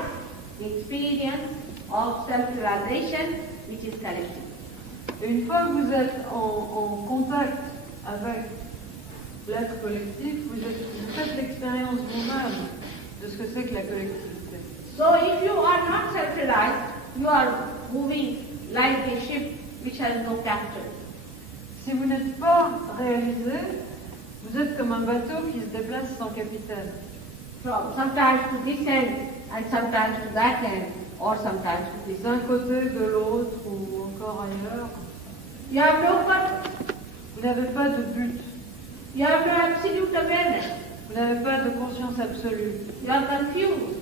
the experience of self-realization which is collective. Et une fois que vous êtes en contact avec l'être collectif, vous faites l'expérience vous-même de ce que c'est que la collectivité. So if you are not self-realized, you are moving like a ship which has no captain. Si vous n'êtes pas réalisé, vous êtes comme un bateau qui se déplace sans capitaine. From sometimes to this end and sometimes to that end or sometimes to this D'un end. côté, de l'autre ou encore ailleurs. You have no purpose. Vous n'avez pas de but. You have no absolute awareness. Vous n'avez pas de conscience absolue. You are confused.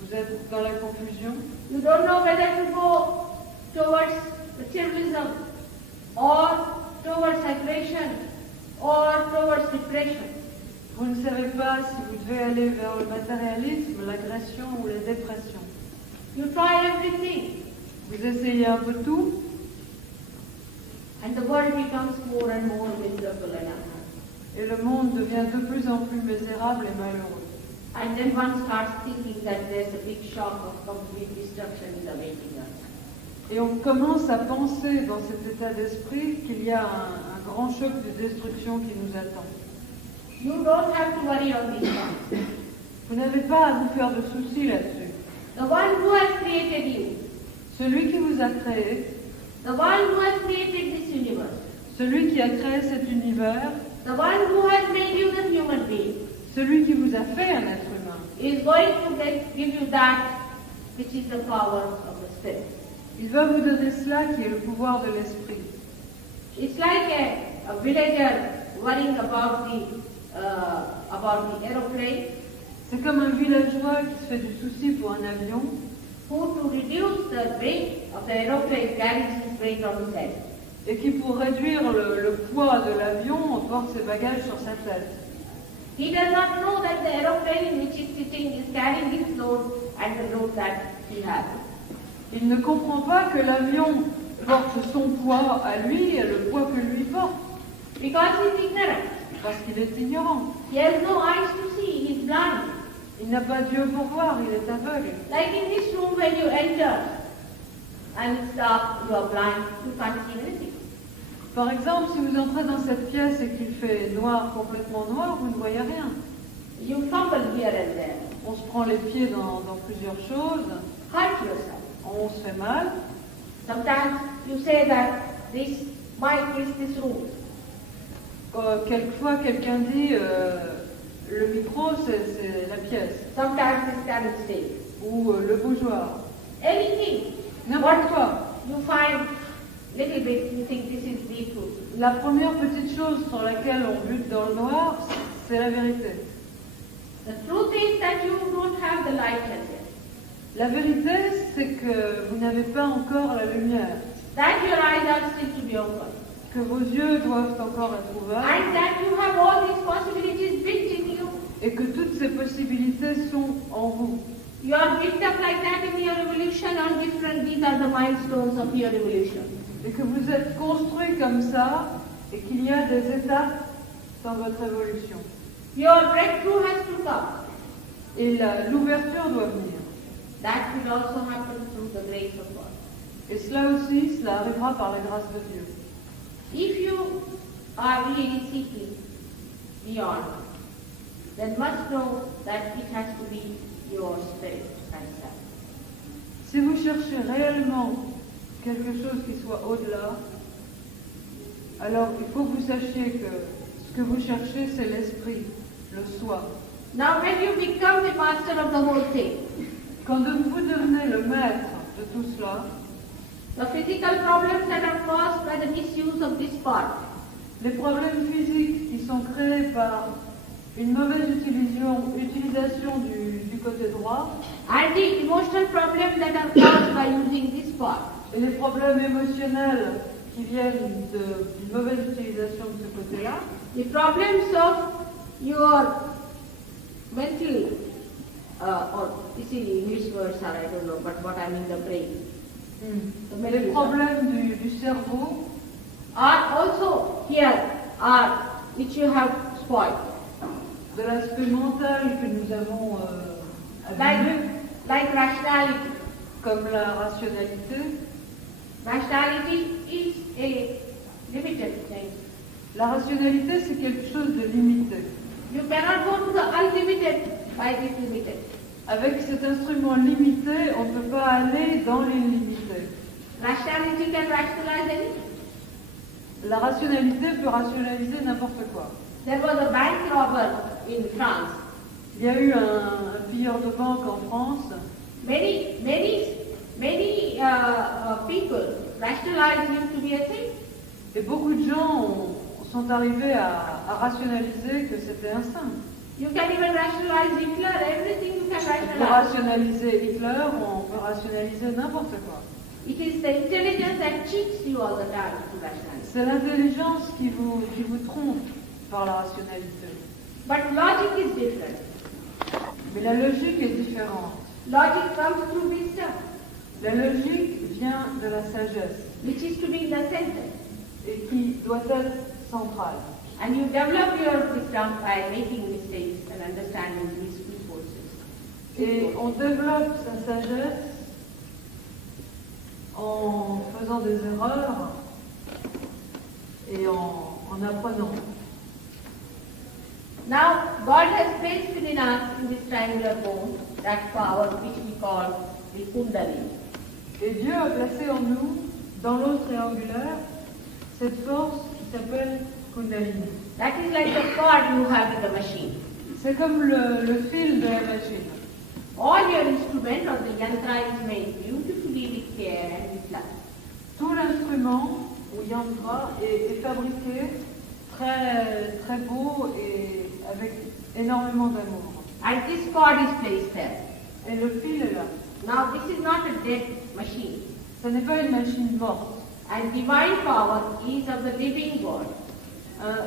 Vous êtes dans la confusion. You don't know whether to go towards materialism or towards aggression or towards depression. Vous ne savez pas si vous devez aller vers le matérialisme, l'agression ou la dépression. You try everything Vous essayez un peu tout and the world becomes more and more miserable and unhappy. Et le monde devient de plus en plus misérable et malheureux. And then one starts thinking that there's a big shock of complete destruction is awaiting us. Et on commence à penser dans cet état d'esprit qu'il y a un grand choc de destruction qui nous attend. You don't have to worry on these things. Vous n'avez pas à vous faire de soucis là-dessus. The one who has created you, Celui qui vous a créé, the one who has created this universe, celui qui a créé cet univers, the one who has made you the human being, celui qui vous a fait un être humain, is going to give you that which is the power of the Spirit. il va vous donner cela qui est le pouvoir de l'esprit. It's like a villager worrying about the aeroplane, C'est comme un villageois qui se fait du souci pour un avion, who to reduce the weight of the aeroplane carries his weight on his head. et qui pour réduire le poids de l'avion porte ses bagages sur sa tête. He does not know that the aeroplane in which he is sitting is carrying his load and the load that he has. Il ne comprend pas que l'avion porte son poids à lui et le poids que lui porte, Because he is ignorant. parce qu'il est ignorant. He has no eyes to see, he is blind. Il n'a pas d'yeux pour voir, il est aveugle. Like in this room when you enter and it's dark, you are blind, you can't see anything. Par exemple, si vous entrez dans cette pièce et qu'il fait noir, complètement noir, vous ne voyez rien. You fumble here and there, On se prend les pieds dans plusieurs choses, hurt yourself. on se fait mal. Sometimes you say that this mic is this room. Quelquefois, quelqu'un dit le micro, c'est la pièce, Sometimes it's candlestick. ou le bougeoir, Anything. n'importe quoi. You find little bit, you think this is the truth. La première petite chose sur laquelle on bute dans le noir, c'est la vérité. The truth is that you don't have the light as yet. La vérité, c'est que vous n'avez pas encore la lumière, That your eyes are still to be open. que vos yeux doivent encore être ouverts, And that you have all these possibilities built in you. et que toutes ces possibilités sont en vous. You are built up like that in your evolution on different, these are the milestones of your evolution. Et que vous êtes construit comme ça, et qu'il y a des étapes dans votre évolution. Your breakthrough has to come. Et l'ouverture doit venir. That will also happen through the grace of God. Et cela aussi, cela arrivera par la grâce de Dieu. If you are really seeking beyond, then must know that it has to be your spirit and self. Si vous cherchez réellement quelque chose qui soit au-delà, alors il faut que vous sachiez que ce que vous cherchez, c'est l'esprit, le soi. Now when you become the master of the whole thing, Quand vous devenez le maître de tout cela, the physical problems that are caused by the misuse of this part, les problèmes physiques qui sont créés par une mauvaise utilisation du côté droit, and the emotional problems that are caused by using this part, et les problèmes émotionnels qui viennent d'une mauvaise utilisation de ce côté-là, the problems of your mental, or this is the English words are, I don't know, but what I mean the brain. The les mental problèmes du cerveau are also here, are which you have spoiled. de l'aspect mental que nous avons abîmé, Like rationality. comme la rationalité. Rationality is a limited thing. La rationalité, c'est quelque chose de limité. You cannot go to the unlimited by this limited. Avec cet instrument limité, on ne peut pas aller dans l'illimité. Rationality can rationalize anything. La rationalité peut rationaliser n'importe quoi. There was a bank robber in France. Il y a eu un pilleur de banque en France. Many people rationalized him to be a saint. Et beaucoup de gens sont arrivés à rationaliser que c'était un saint. You can even rationalize Hitler, everything you can Pour rationalize. rationaliser Hitler, on peut rationaliser n'importe quoi. It is the intelligence that cheats you all the time to rationalize. C'est l'intelligence qui vous trompe par la rationalité. But logic is different. Mais la logique est différente. Logic comes through wisdom, La logique vient de la sagesse which is to be in the center. et qui doit être centrale. And you develop your wisdom by making mistakes and understanding these two forces. Et on développe sa sagesse en faisant des erreurs et en apprenant. Now, God has placed within us in this triangular bone that power which we call the Kundalini. Et Dieu a placé en nous, dans l'os triangulaire, cette force qui s'appelle Kundalini. That is like the cord you have in the machine. C'est comme le fil de la machine. All your instrument or the yantra is made beautifully with care and with love. Tout l'instrument, ou yantra, est fabriqué très, très beau et avec énormément d'amour. And this cord is placed there. Et le fil est là. Now, this is not a dead machine. Ce n'est pas une machine morte. And divine power is of the living God.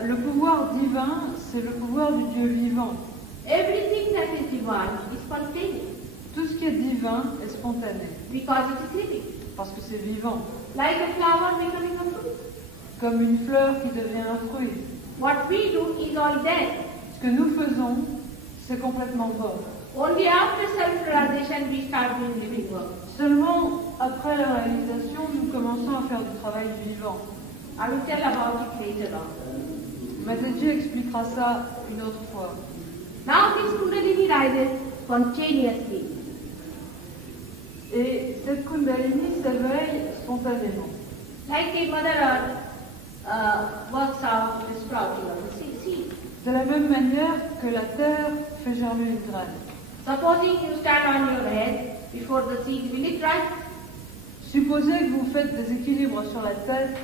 Le pouvoir divin, c'est le pouvoir du Dieu vivant. Everything that is divine is spontaneous Tout ce qui est divin est spontané, because it is living. parce que c'est vivant. Like a flower becoming a fruit. Comme une fleur qui devient un fruit. What we do is all dead. Ce que nous faisons, c'est complètement mort. Only after self-realization we start doing living work. Seulement après la réalisation, nous commençons à faire du travail vivant. I will tell about it later on. Mataji expliquera ça une autre fois. Now this Kundalini rises spontaneously. Et cette Kundalini s'éveille spontanément. Like a mother earth works out the sprouting of the seed. De la même manière que la terre fait germer une graine. Supposing you stand on your head before the seed, will it rise? Supposez que vous faites des équilibres sur la tête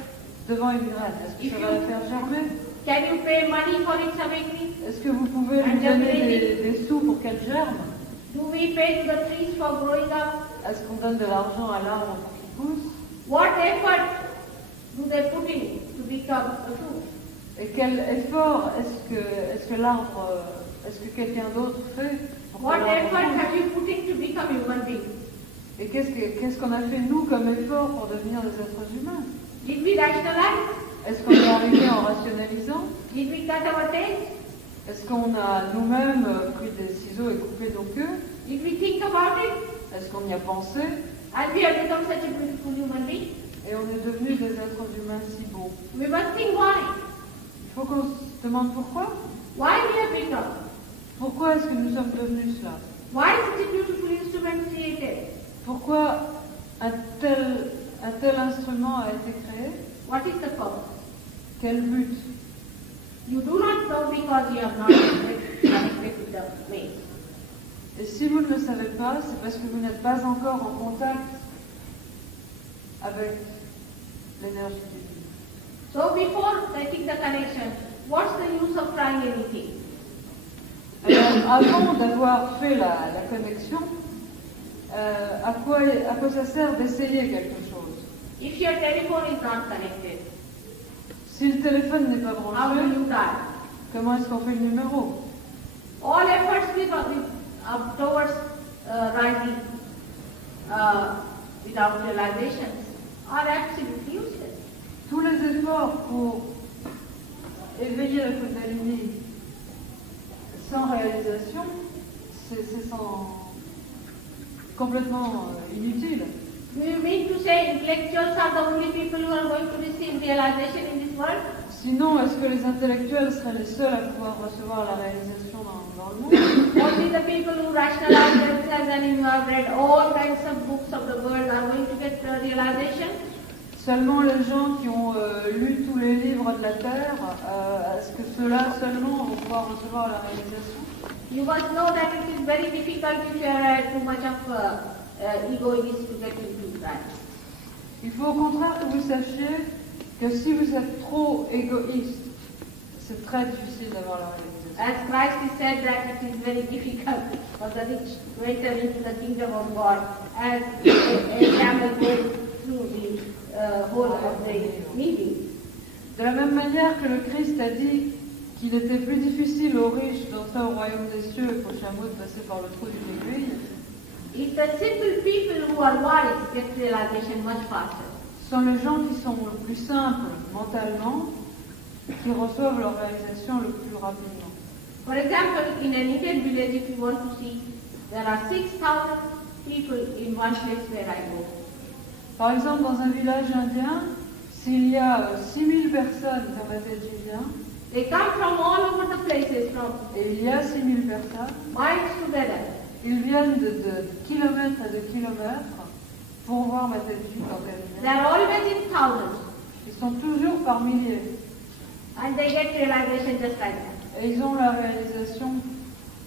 devant une graine. Est-ce que ça va la faire germer? Can you pay money for its awakening? Est-ce que vous pouvez lui donner des sous pour qu'elle germe? Do we pay to the trees for growing up? Est-ce qu'on donne de l'argent à l'arbre pour qu'il pousse? What effort do they put in to become a fruit? Et quel effort est-ce que l'arbre, est-ce que quelqu'un d'autre fait pour que What l'arbre effort pousse? have you put in to become human being? Et qu'est-ce qu'on a fait nous comme effort pour devenir des êtres humains? Did we rationalize? Est-ce qu'on est arrivé en rationalisant? Did we cut our tails? Est-ce qu'on a nous-mêmes pris des ciseaux et coupé nos queues? Did we think about it? Est-ce qu'on y a pensé? And we have become such a beautiful human being? Et on est devenus des êtres humains si beaux. We must think why. Il faut qu'on se demande pourquoi. Why we have become? Pourquoi est-ce que nous sommes devenus cela? Why is it a beautiful instrument created? Pourquoi un tel instrument a été créé? What is the purpose? Quel but? You do not know because you have not connected with the main. Et si vous ne le savez pas, c'est parce que vous n'êtes pas encore en contact avec l'énergie divine. So before making the connection, what's the use of trying anything? Alors, avant d'avoir fait la connexion, à quoi ça sert d'essayer quelque chose? If your telephone is not connected, Si le téléphone n'est pas how will branché, you die? comment est-ce qu'on fait le numéro? All efforts towards rising without realizations are absolutely useless. Tous les efforts pour éveiller la Kundalini sans réalisation, c'est complètement inutile. Do you mean to say intellectuals are the only people who are going to receive realization in this world? Sinon, est-ce que les intellectuels seraient les seuls à pouvoir recevoir la réalisation dans le monde? Only the people who rationalize themselves and who have read all kinds of books of the world are going to get realization? Seulement les gens qui ont lu tous les livres de la Terre, est-ce que ceux-là seulement vont pouvoir recevoir la réalisation? You must know that it is very difficult if you are too much of egoist to get into that. Il faut au contraire que vous sachiez que si vous êtes trop égoïste, c'est très difficile d'avoir la réalisation. As Christ has said that it is very difficult for the rich to enter into the kingdom of God as a camel goes through the hole of the needy. De la même manière que le Christ a dit qu'il était plus difficile aux riches d'entrer au royaume des cieux qu'aux chameaux de passer par le trou d'une aiguille, It's the simple people who are wise get realization much faster. ce sont les gens qui sont plus simples mentalement qui reçoivent leur réalisation le plus rapidement. For example, in an Indian village, if you want to see, there are 6,000 people in one place where I go. Par exemple, dans un village indien, s'il y a 6000 personnes comme Mataji vient, They come from all over the places, from et il y a 6000 personnes, miles together. ils viennent de kilomètres à de kilomètres pour voir Mataji quand elle They vient. are always in thousands, Ils sont toujours par milliers and they get realization just like that. et ils ont la réalisation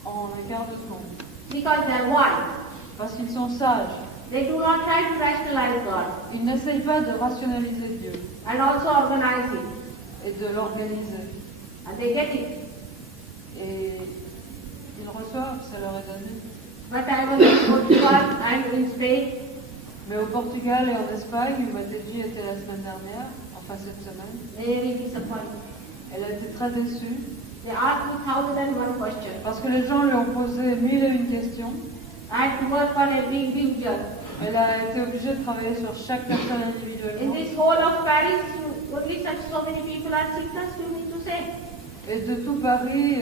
en un quart de seconde Because they are wise. parce qu'ils sont sages. They do not try to rationalize God Ils n'essayent pas de rationaliser Dieu and also organize it. et de l'organiser. And they get it. Et ils reçoivent, ça leur est donné. But I was in Portugal and in Spain, Mais au Portugal et en Espagne, Mataji était la semaine dernière, enfin cette semaine. very disappointed. Elle a été très déçue They asked me 1,001 questions. parce que les gens lui ont posé 1001 questions. I had to work on every individual. Elle a été obligée de travailler sur chaque personne In individuellement. this whole of Paris, only such so many people are seekers, you need to say. Et de tout Paris,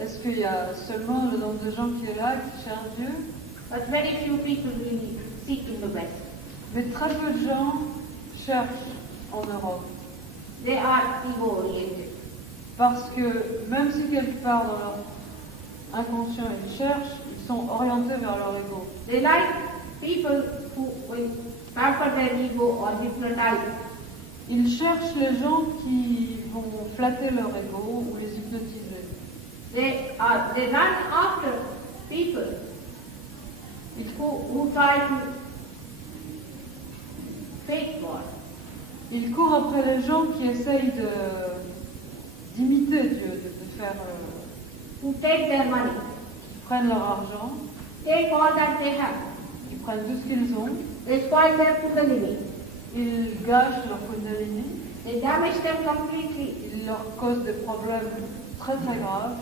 est-ce qu'il y a seulement le nombre de gens qui est là, qui cherchent Dieu? But very few people really seek in the West. Mais très peu de gens cherchent en Europe. They are ego-oriented. Parce que même si quelque part dans leur inconscient ils cherchent, ils sont orientés vers leur ego. They like people who will pamper their ego or hypnotize. Ils cherchent les gens qui vont flatter leur ego ou les hypnotiser. They run after people who try to fake God. Ils courent après les gens qui essayent d'imiter Dieu, de faire, Who take their money, qui prennent leur argent, take all that they have. qui prennent tout ce qu'ils ont, They spoil their kundalini. ils gâchent leur kundalini, They damage them completely. ils leur causent des problèmes très très graves,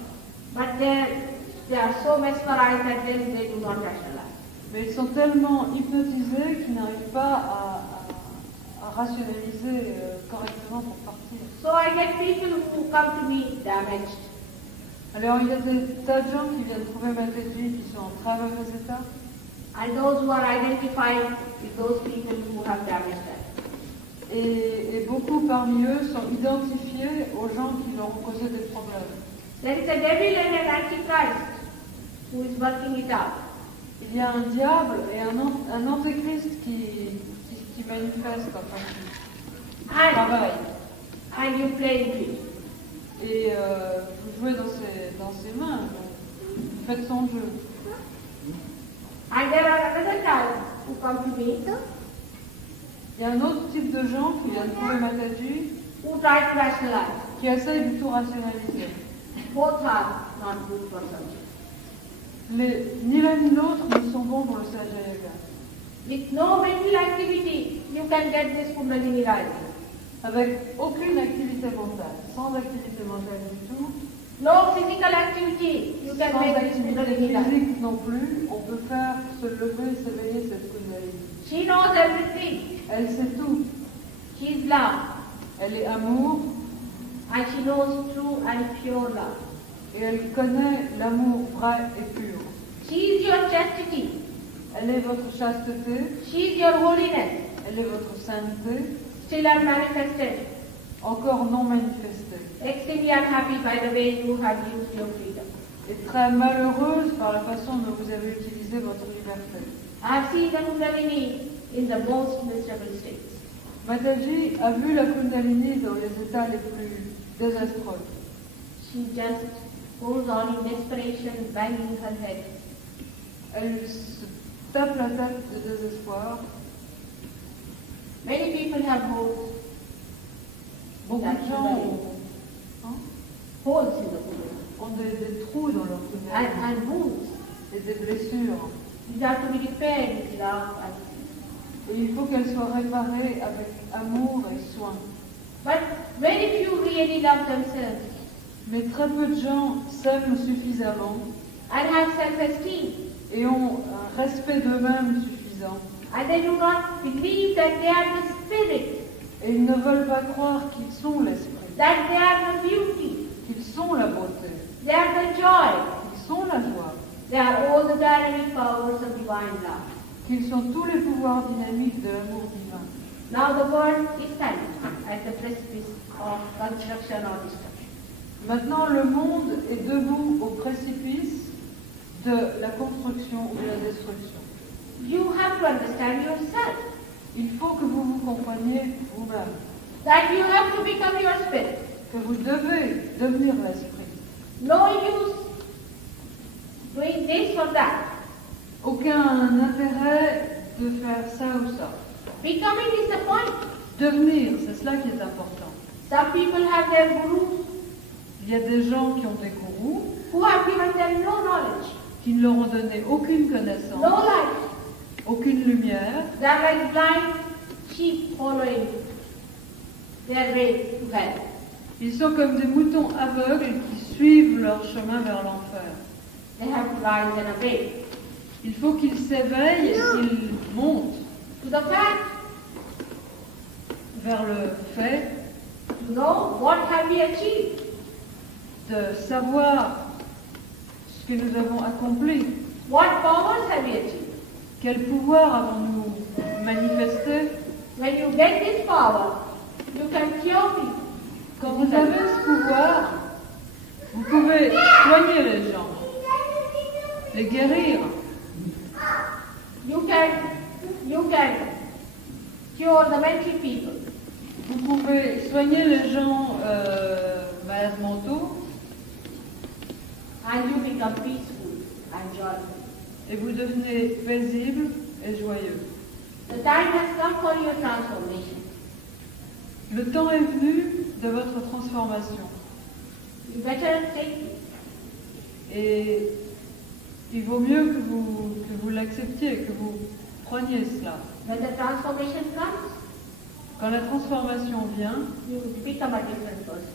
But they are so mesmerized that then they do not rationalize. mais ils sont tellement hypnotisés qu'ils n'arrivent pas à rationaliser correctement pour partir. So I get people who come to me damaged. Alors il y a des tas de gens qui viennent trouver Mataji qui sont en très mauvais état, And those who are identified with those people who have damaged them. et beaucoup parmi eux sont identifiés aux gens qui leur ont causé des problèmes. There is a devil and an antichrist who is working it out. Il y a un diable et un antéchrist qui manifeste, enfin qui travaille. And you play with it. Et vous jouez dans ses mains, vous faites son jeu. And there are another type who come to me Il y a un autre type de gens qui viennent trouver Mataji who try to rationalize. qui essayent de tout rationaliser. Both are not good for something. Ni l'un ni l'autre ne sont bons pour le Sahaja Yoga. With no mental activity, you can get this Kundalini rising. Avec aucune activité mentale, sans activité mentale du tout, No physical activity, you can sans make this activité Kundalini rising. physique non plus, on peut faire se lever, s'éveiller cette Kundalini. She knows everything. Elle sait tout. She is love. Elle est amour And she knows true and pure love. et elle connaît l'amour vrai et pur. She is your chastity. Elle est votre chasteté, She is your holiness. elle est votre sainteté, Still unmanifested. encore non manifestée. Extremely unhappy by the way you have used your freedom. Et très malheureuse par la façon dont vous avez utilisé votre liberté. I have seen the Kundalini in the most miserable states. Mataji a vu la Kundalini dans les états les plus désastreux. She just goes on in desperation, banging her head. Elle se tape la tête de désespoir. Many people have holes. Beaucoup de gens Holes in the Kundalini. ont des trous dans leur Kundalini And wounds. et des blessures. These have to be repaired with love and Et il faut qu'elles soient réparées avec amour et soin. But very few really love themselves Mais très peu de gens s'aiment suffisamment and have self-esteem. et ont un respect d'eux-mêmes suffisant. And they do not believe that they are the spirit. Et ils ne veulent pas croire qu'ils sont l'esprit. that they are the beauty, qu'ils sont la beauté, they are the joy, qu'ils sont la joie, they are all the dynamic powers of divine love. qu'ils sont tous les pouvoirs dynamiques de l'amour divin. Now the world is standing at the precipice of construction or destruction. Maintenant, le monde est debout au précipice de la construction ou de la destruction. You have to understand yourself, Il faut que vous vous compreniez vous-même, that you have to become your spirit. que vous devez devenir l'esprit. No use doing this or that. Aucun intérêt de faire ça ou ça. Becoming is the point. Devenir, c'est cela qui est important. Some people have their gurus Il y a des gens qui ont des gourous, who have given them no knowledge, qui ne leur ont donné aucune no connaissance, light. aucune lumière. They are like blind sheep following their way to hell. Ils sont comme des moutons aveugles qui suivent leur chemin vers l'enfer. They have to rise and awake Il faut qu'ils s'éveillent et qu'ils montent to the fact, vers le fait to know what have we achieved, de savoir ce que nous avons accompli, what powers have we achieved. quel pouvoir avons-nous manifesté. When you get this power, you can cure people. Quand vous avez ce pouvoir, vous pouvez soigner les gens, les guérir. You can cure the mental people. Vous pouvez soigner les gens malades mentaux And you become peaceful and joyful. et vous devenez paisible et joyeux. The time has come for your transformation. Le temps est venu de votre transformation You better take it. et il vaut mieux que vous l'acceptiez, que vous preniez cela. When the transformation comes, Quand la transformation vient, you become a different person.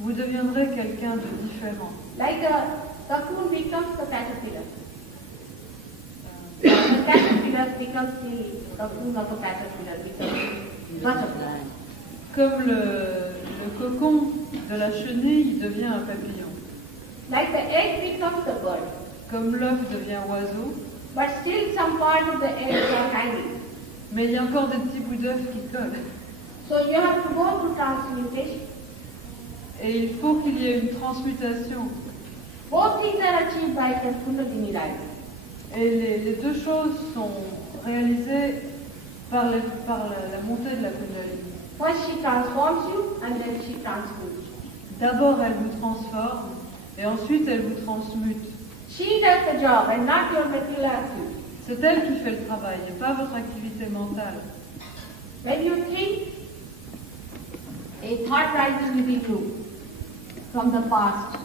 vous deviendrez quelqu'un de différent. Like the cocoon becomes the caterpillar. The caterpillar becomes the cocoon of a caterpillar, becomes butterfly. Comme le cocon de la chenille devient un papillon. Like the egg becomes the bird. Comme l'œuf devient oiseau, But still some part of the egg are hanging. mais il y a encore des petits bouts d'œuf qui collent. So you have to go to transmutation. Et il faut qu'il y ait une transmutation. Both things are achieved by the Kundalini life. Et les deux choses sont réalisées par la montée de la Kundalini. First she transforms you and then she transmutes you. D'abord, elle vous transforme et ensuite, elle vous transmute. She does the job and not your mental attitude. C'est elle qui fait le travail et pas votre activité mentale. When you think, a thought rises within you from the past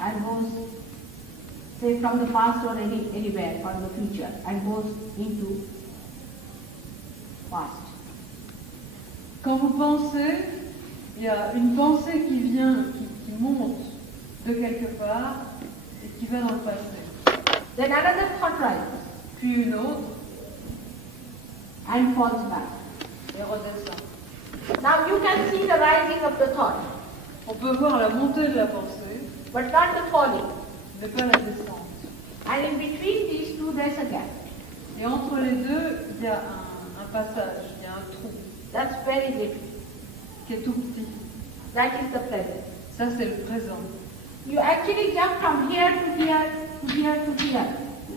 and goes, say from the past or anywhere, from the future, and goes into past. Quand vous pensez, il y a une pensée qui vient, qui monte de quelque part et qui va dans le passé. Then another thought rises Puis une autre and falls back. et redescend. Now you can see the rising of the thought, On peut voir la montée de la pensée, but not the falling. mais pas la descente. And in between these two, there's a gap. Et entre les deux, il y a un passage, il y a un trou That's very little. qui est tout petit. That is the present. Ça, c'est le présent. You actually jump from here to here to here to here.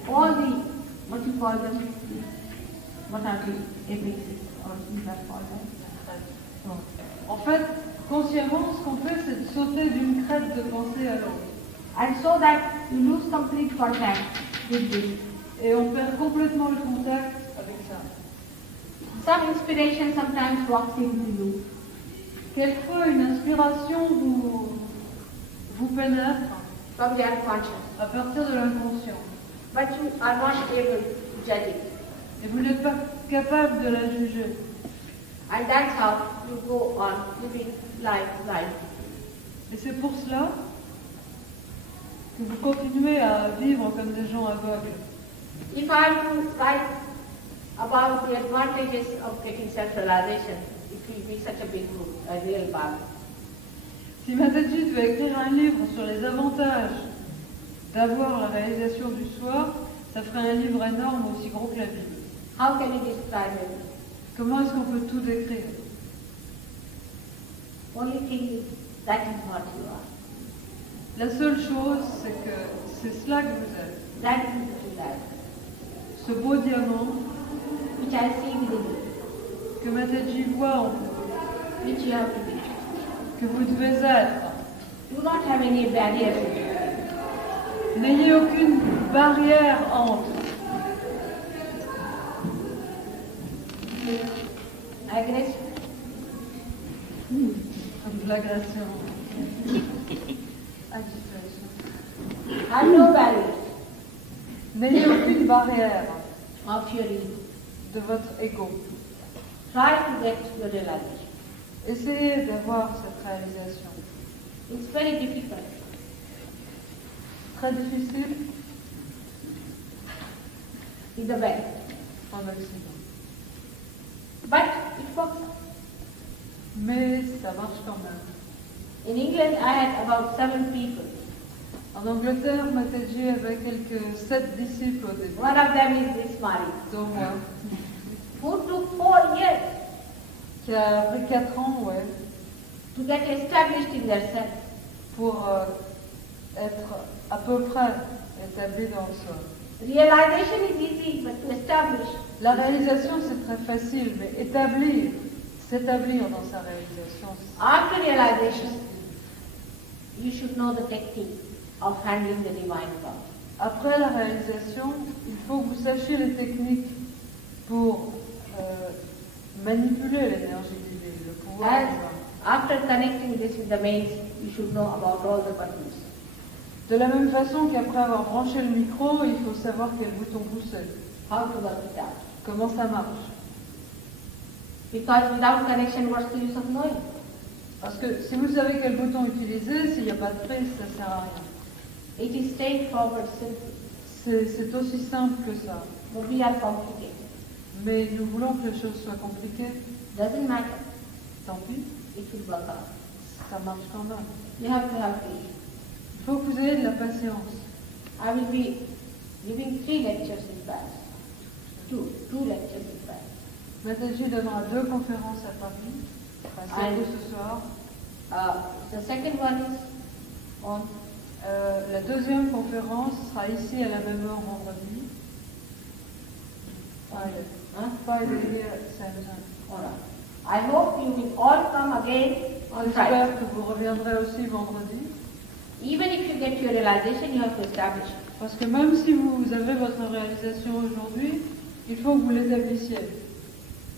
All the, what you call them, what are the apexes or you have called them? En fait, consciemment, ce qu'on fait, c'est de sauter d'une crête de pensée à l'autre. And so that you lose complete contact with this. Et on perd complètement le contact avec ça. Some inspiration sometimes walks into you. Quelquefois, une inspiration vous pénètre From the unconscious. à partir de l'inconscient. But you are not able to judge it. Et vous n'êtes pas capable de la juger. And that's how you go on living life. Et c'est pour cela que vous continuez à vivre comme des gens aveugles. If I have to write about the advantages of getting self-realization, it will be such a big book, a real Bible. Si Mataji devait écrire un livre sur les avantages d'avoir la réalisation du soi, ça ferait un livre énorme aussi gros que la Bible. How can you describe it? Comment est-ce qu'on peut tout décrire? Only thing is that is what you are. La seule chose, c'est que c'est cela que vous êtes. That is the true life, Ce beau diamant which I see within you, que Mataji voit en vous, which you have to be. que vous devez être. Do not have any barriers in it. N'ayez aucune barrière entre. Aggressive. Comme de l'agression. Agitation. Have no barriers N'ayez aucune barrière of your ego. de votre ego. Try to get your realization. Essayez d'avoir cette réalisation. It's very difficult. Très difficile In the West. en Occident. But it works. Mais ça marche quand même. In England, I had about 7 people. En Angleterre, Mataji avait quelques 7 disciples au début, One of them is this Mari, dont moi, who took 4 years qui a pris 4 ans, ouais, to get established in their self. pour être à peu près établi dans le sol. Realization is easy, but to establish, La réalisation, c'est très facile, mais s'établir dans sa réalisation, after realization, you should know the technique of handling the divine power. après la réalisation, il faut que vous sachiez les techniques pour manipuler l'énergie divine, le pouvoir As divin. after connecting this with the mains, you should know about all the buttons. De la même façon qu'après avoir branché le micro, il faut savoir quel bouton pousser, How to work it out. comment ça marche. Because without connection, what's the use of knowing? Parce que si vous savez quel bouton utiliser, s'il n'y a pas de prise, ça ne sert à rien. It is straightforward, simple. C'est aussi simple que ça. But we are complicated. Mais nous voulons que les choses soient compliquées. Doesn't matter. Tant pis, It will work out. ça marche quand même. You have to have faith. Il faut que vous ayez de la patience. I will be giving 3 lectures in Paris. Two lectures in Paris. Mataji donnera 2 conférences à Paris, celle de ce soir. The second one is on La deuxième conférence sera ici à la même heure vendredi. Friday here at the same time. all right. I hope you will all come again on Friday. J'espère que vous reviendrez aussi vendredi. Even if you get your realization, you have to establish it. Parce que même si vous avez votre réalisation aujourd'hui, il faut que vous l'établissiez.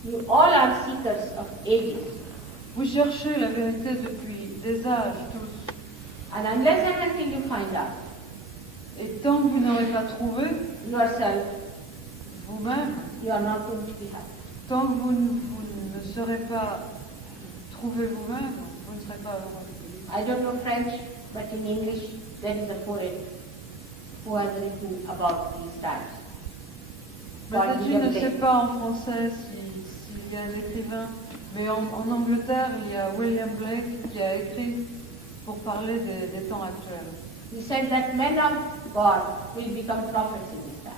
You all are seekers of ages. Vous cherchez la vérité depuis des âges tous. And unless and until you find out Et tant que vous n'aurez pas trouvé yourself, vous-même, you are not going to be happy. tant que vous ne serez pas trouvé vous-même, vous ne serez pas heureux. I don't know French, but in English there is a poet who has written about these times. Mataji ne sait pas en français s'il y a un écrivain, mais en Angleterre, il y a William Blake qui a écrit pour parler des temps actuels. He said that men of God will become prophets in this time.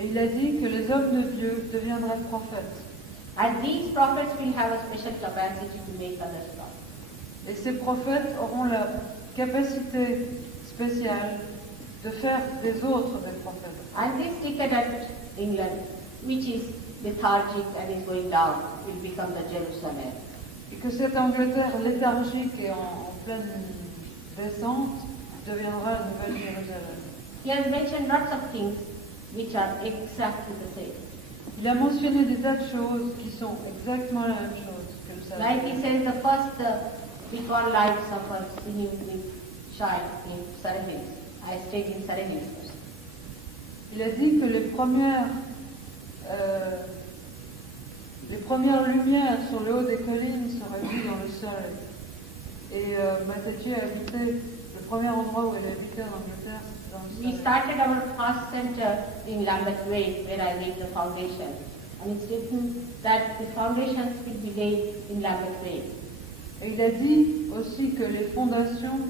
Et il a dit que les hommes de Dieu deviendraient prophètes. And these prophets will have a special capacity to make others prophets. Et ces prophètes auront la capacité spéciale de faire des autres des prophètes. And this decadent England, which is lethargic and is going down, will become the Jerusalem. Et que cette Angleterre léthargique et en pleine descente deviendra la nouvelle Jérusalem. He has mentioned lots of things which are exactly the same. Il a mentionné des tas de choses qui sont exactement la même chose que le salut. Like he says, the first recall lives of a singing with child in Surrey Hills. I stayed in Surrey Hills first. Il a dit que les premières lumières sur le haut des collines seraient vues dans le soleil. Et Mataji a habité, le premier endroit où elle habitait en Angleterre, c'était dans le We soleil. started our first center in Lambeth Way, where I laid the foundation. And it's written that the foundations will be laid in Lambeth Way. Et il a dit aussi que les fondations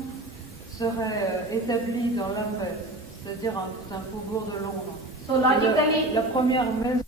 seraient établies dans l'Amherst, c'est-à-dire un faubourg de Londres. So logically, La première maison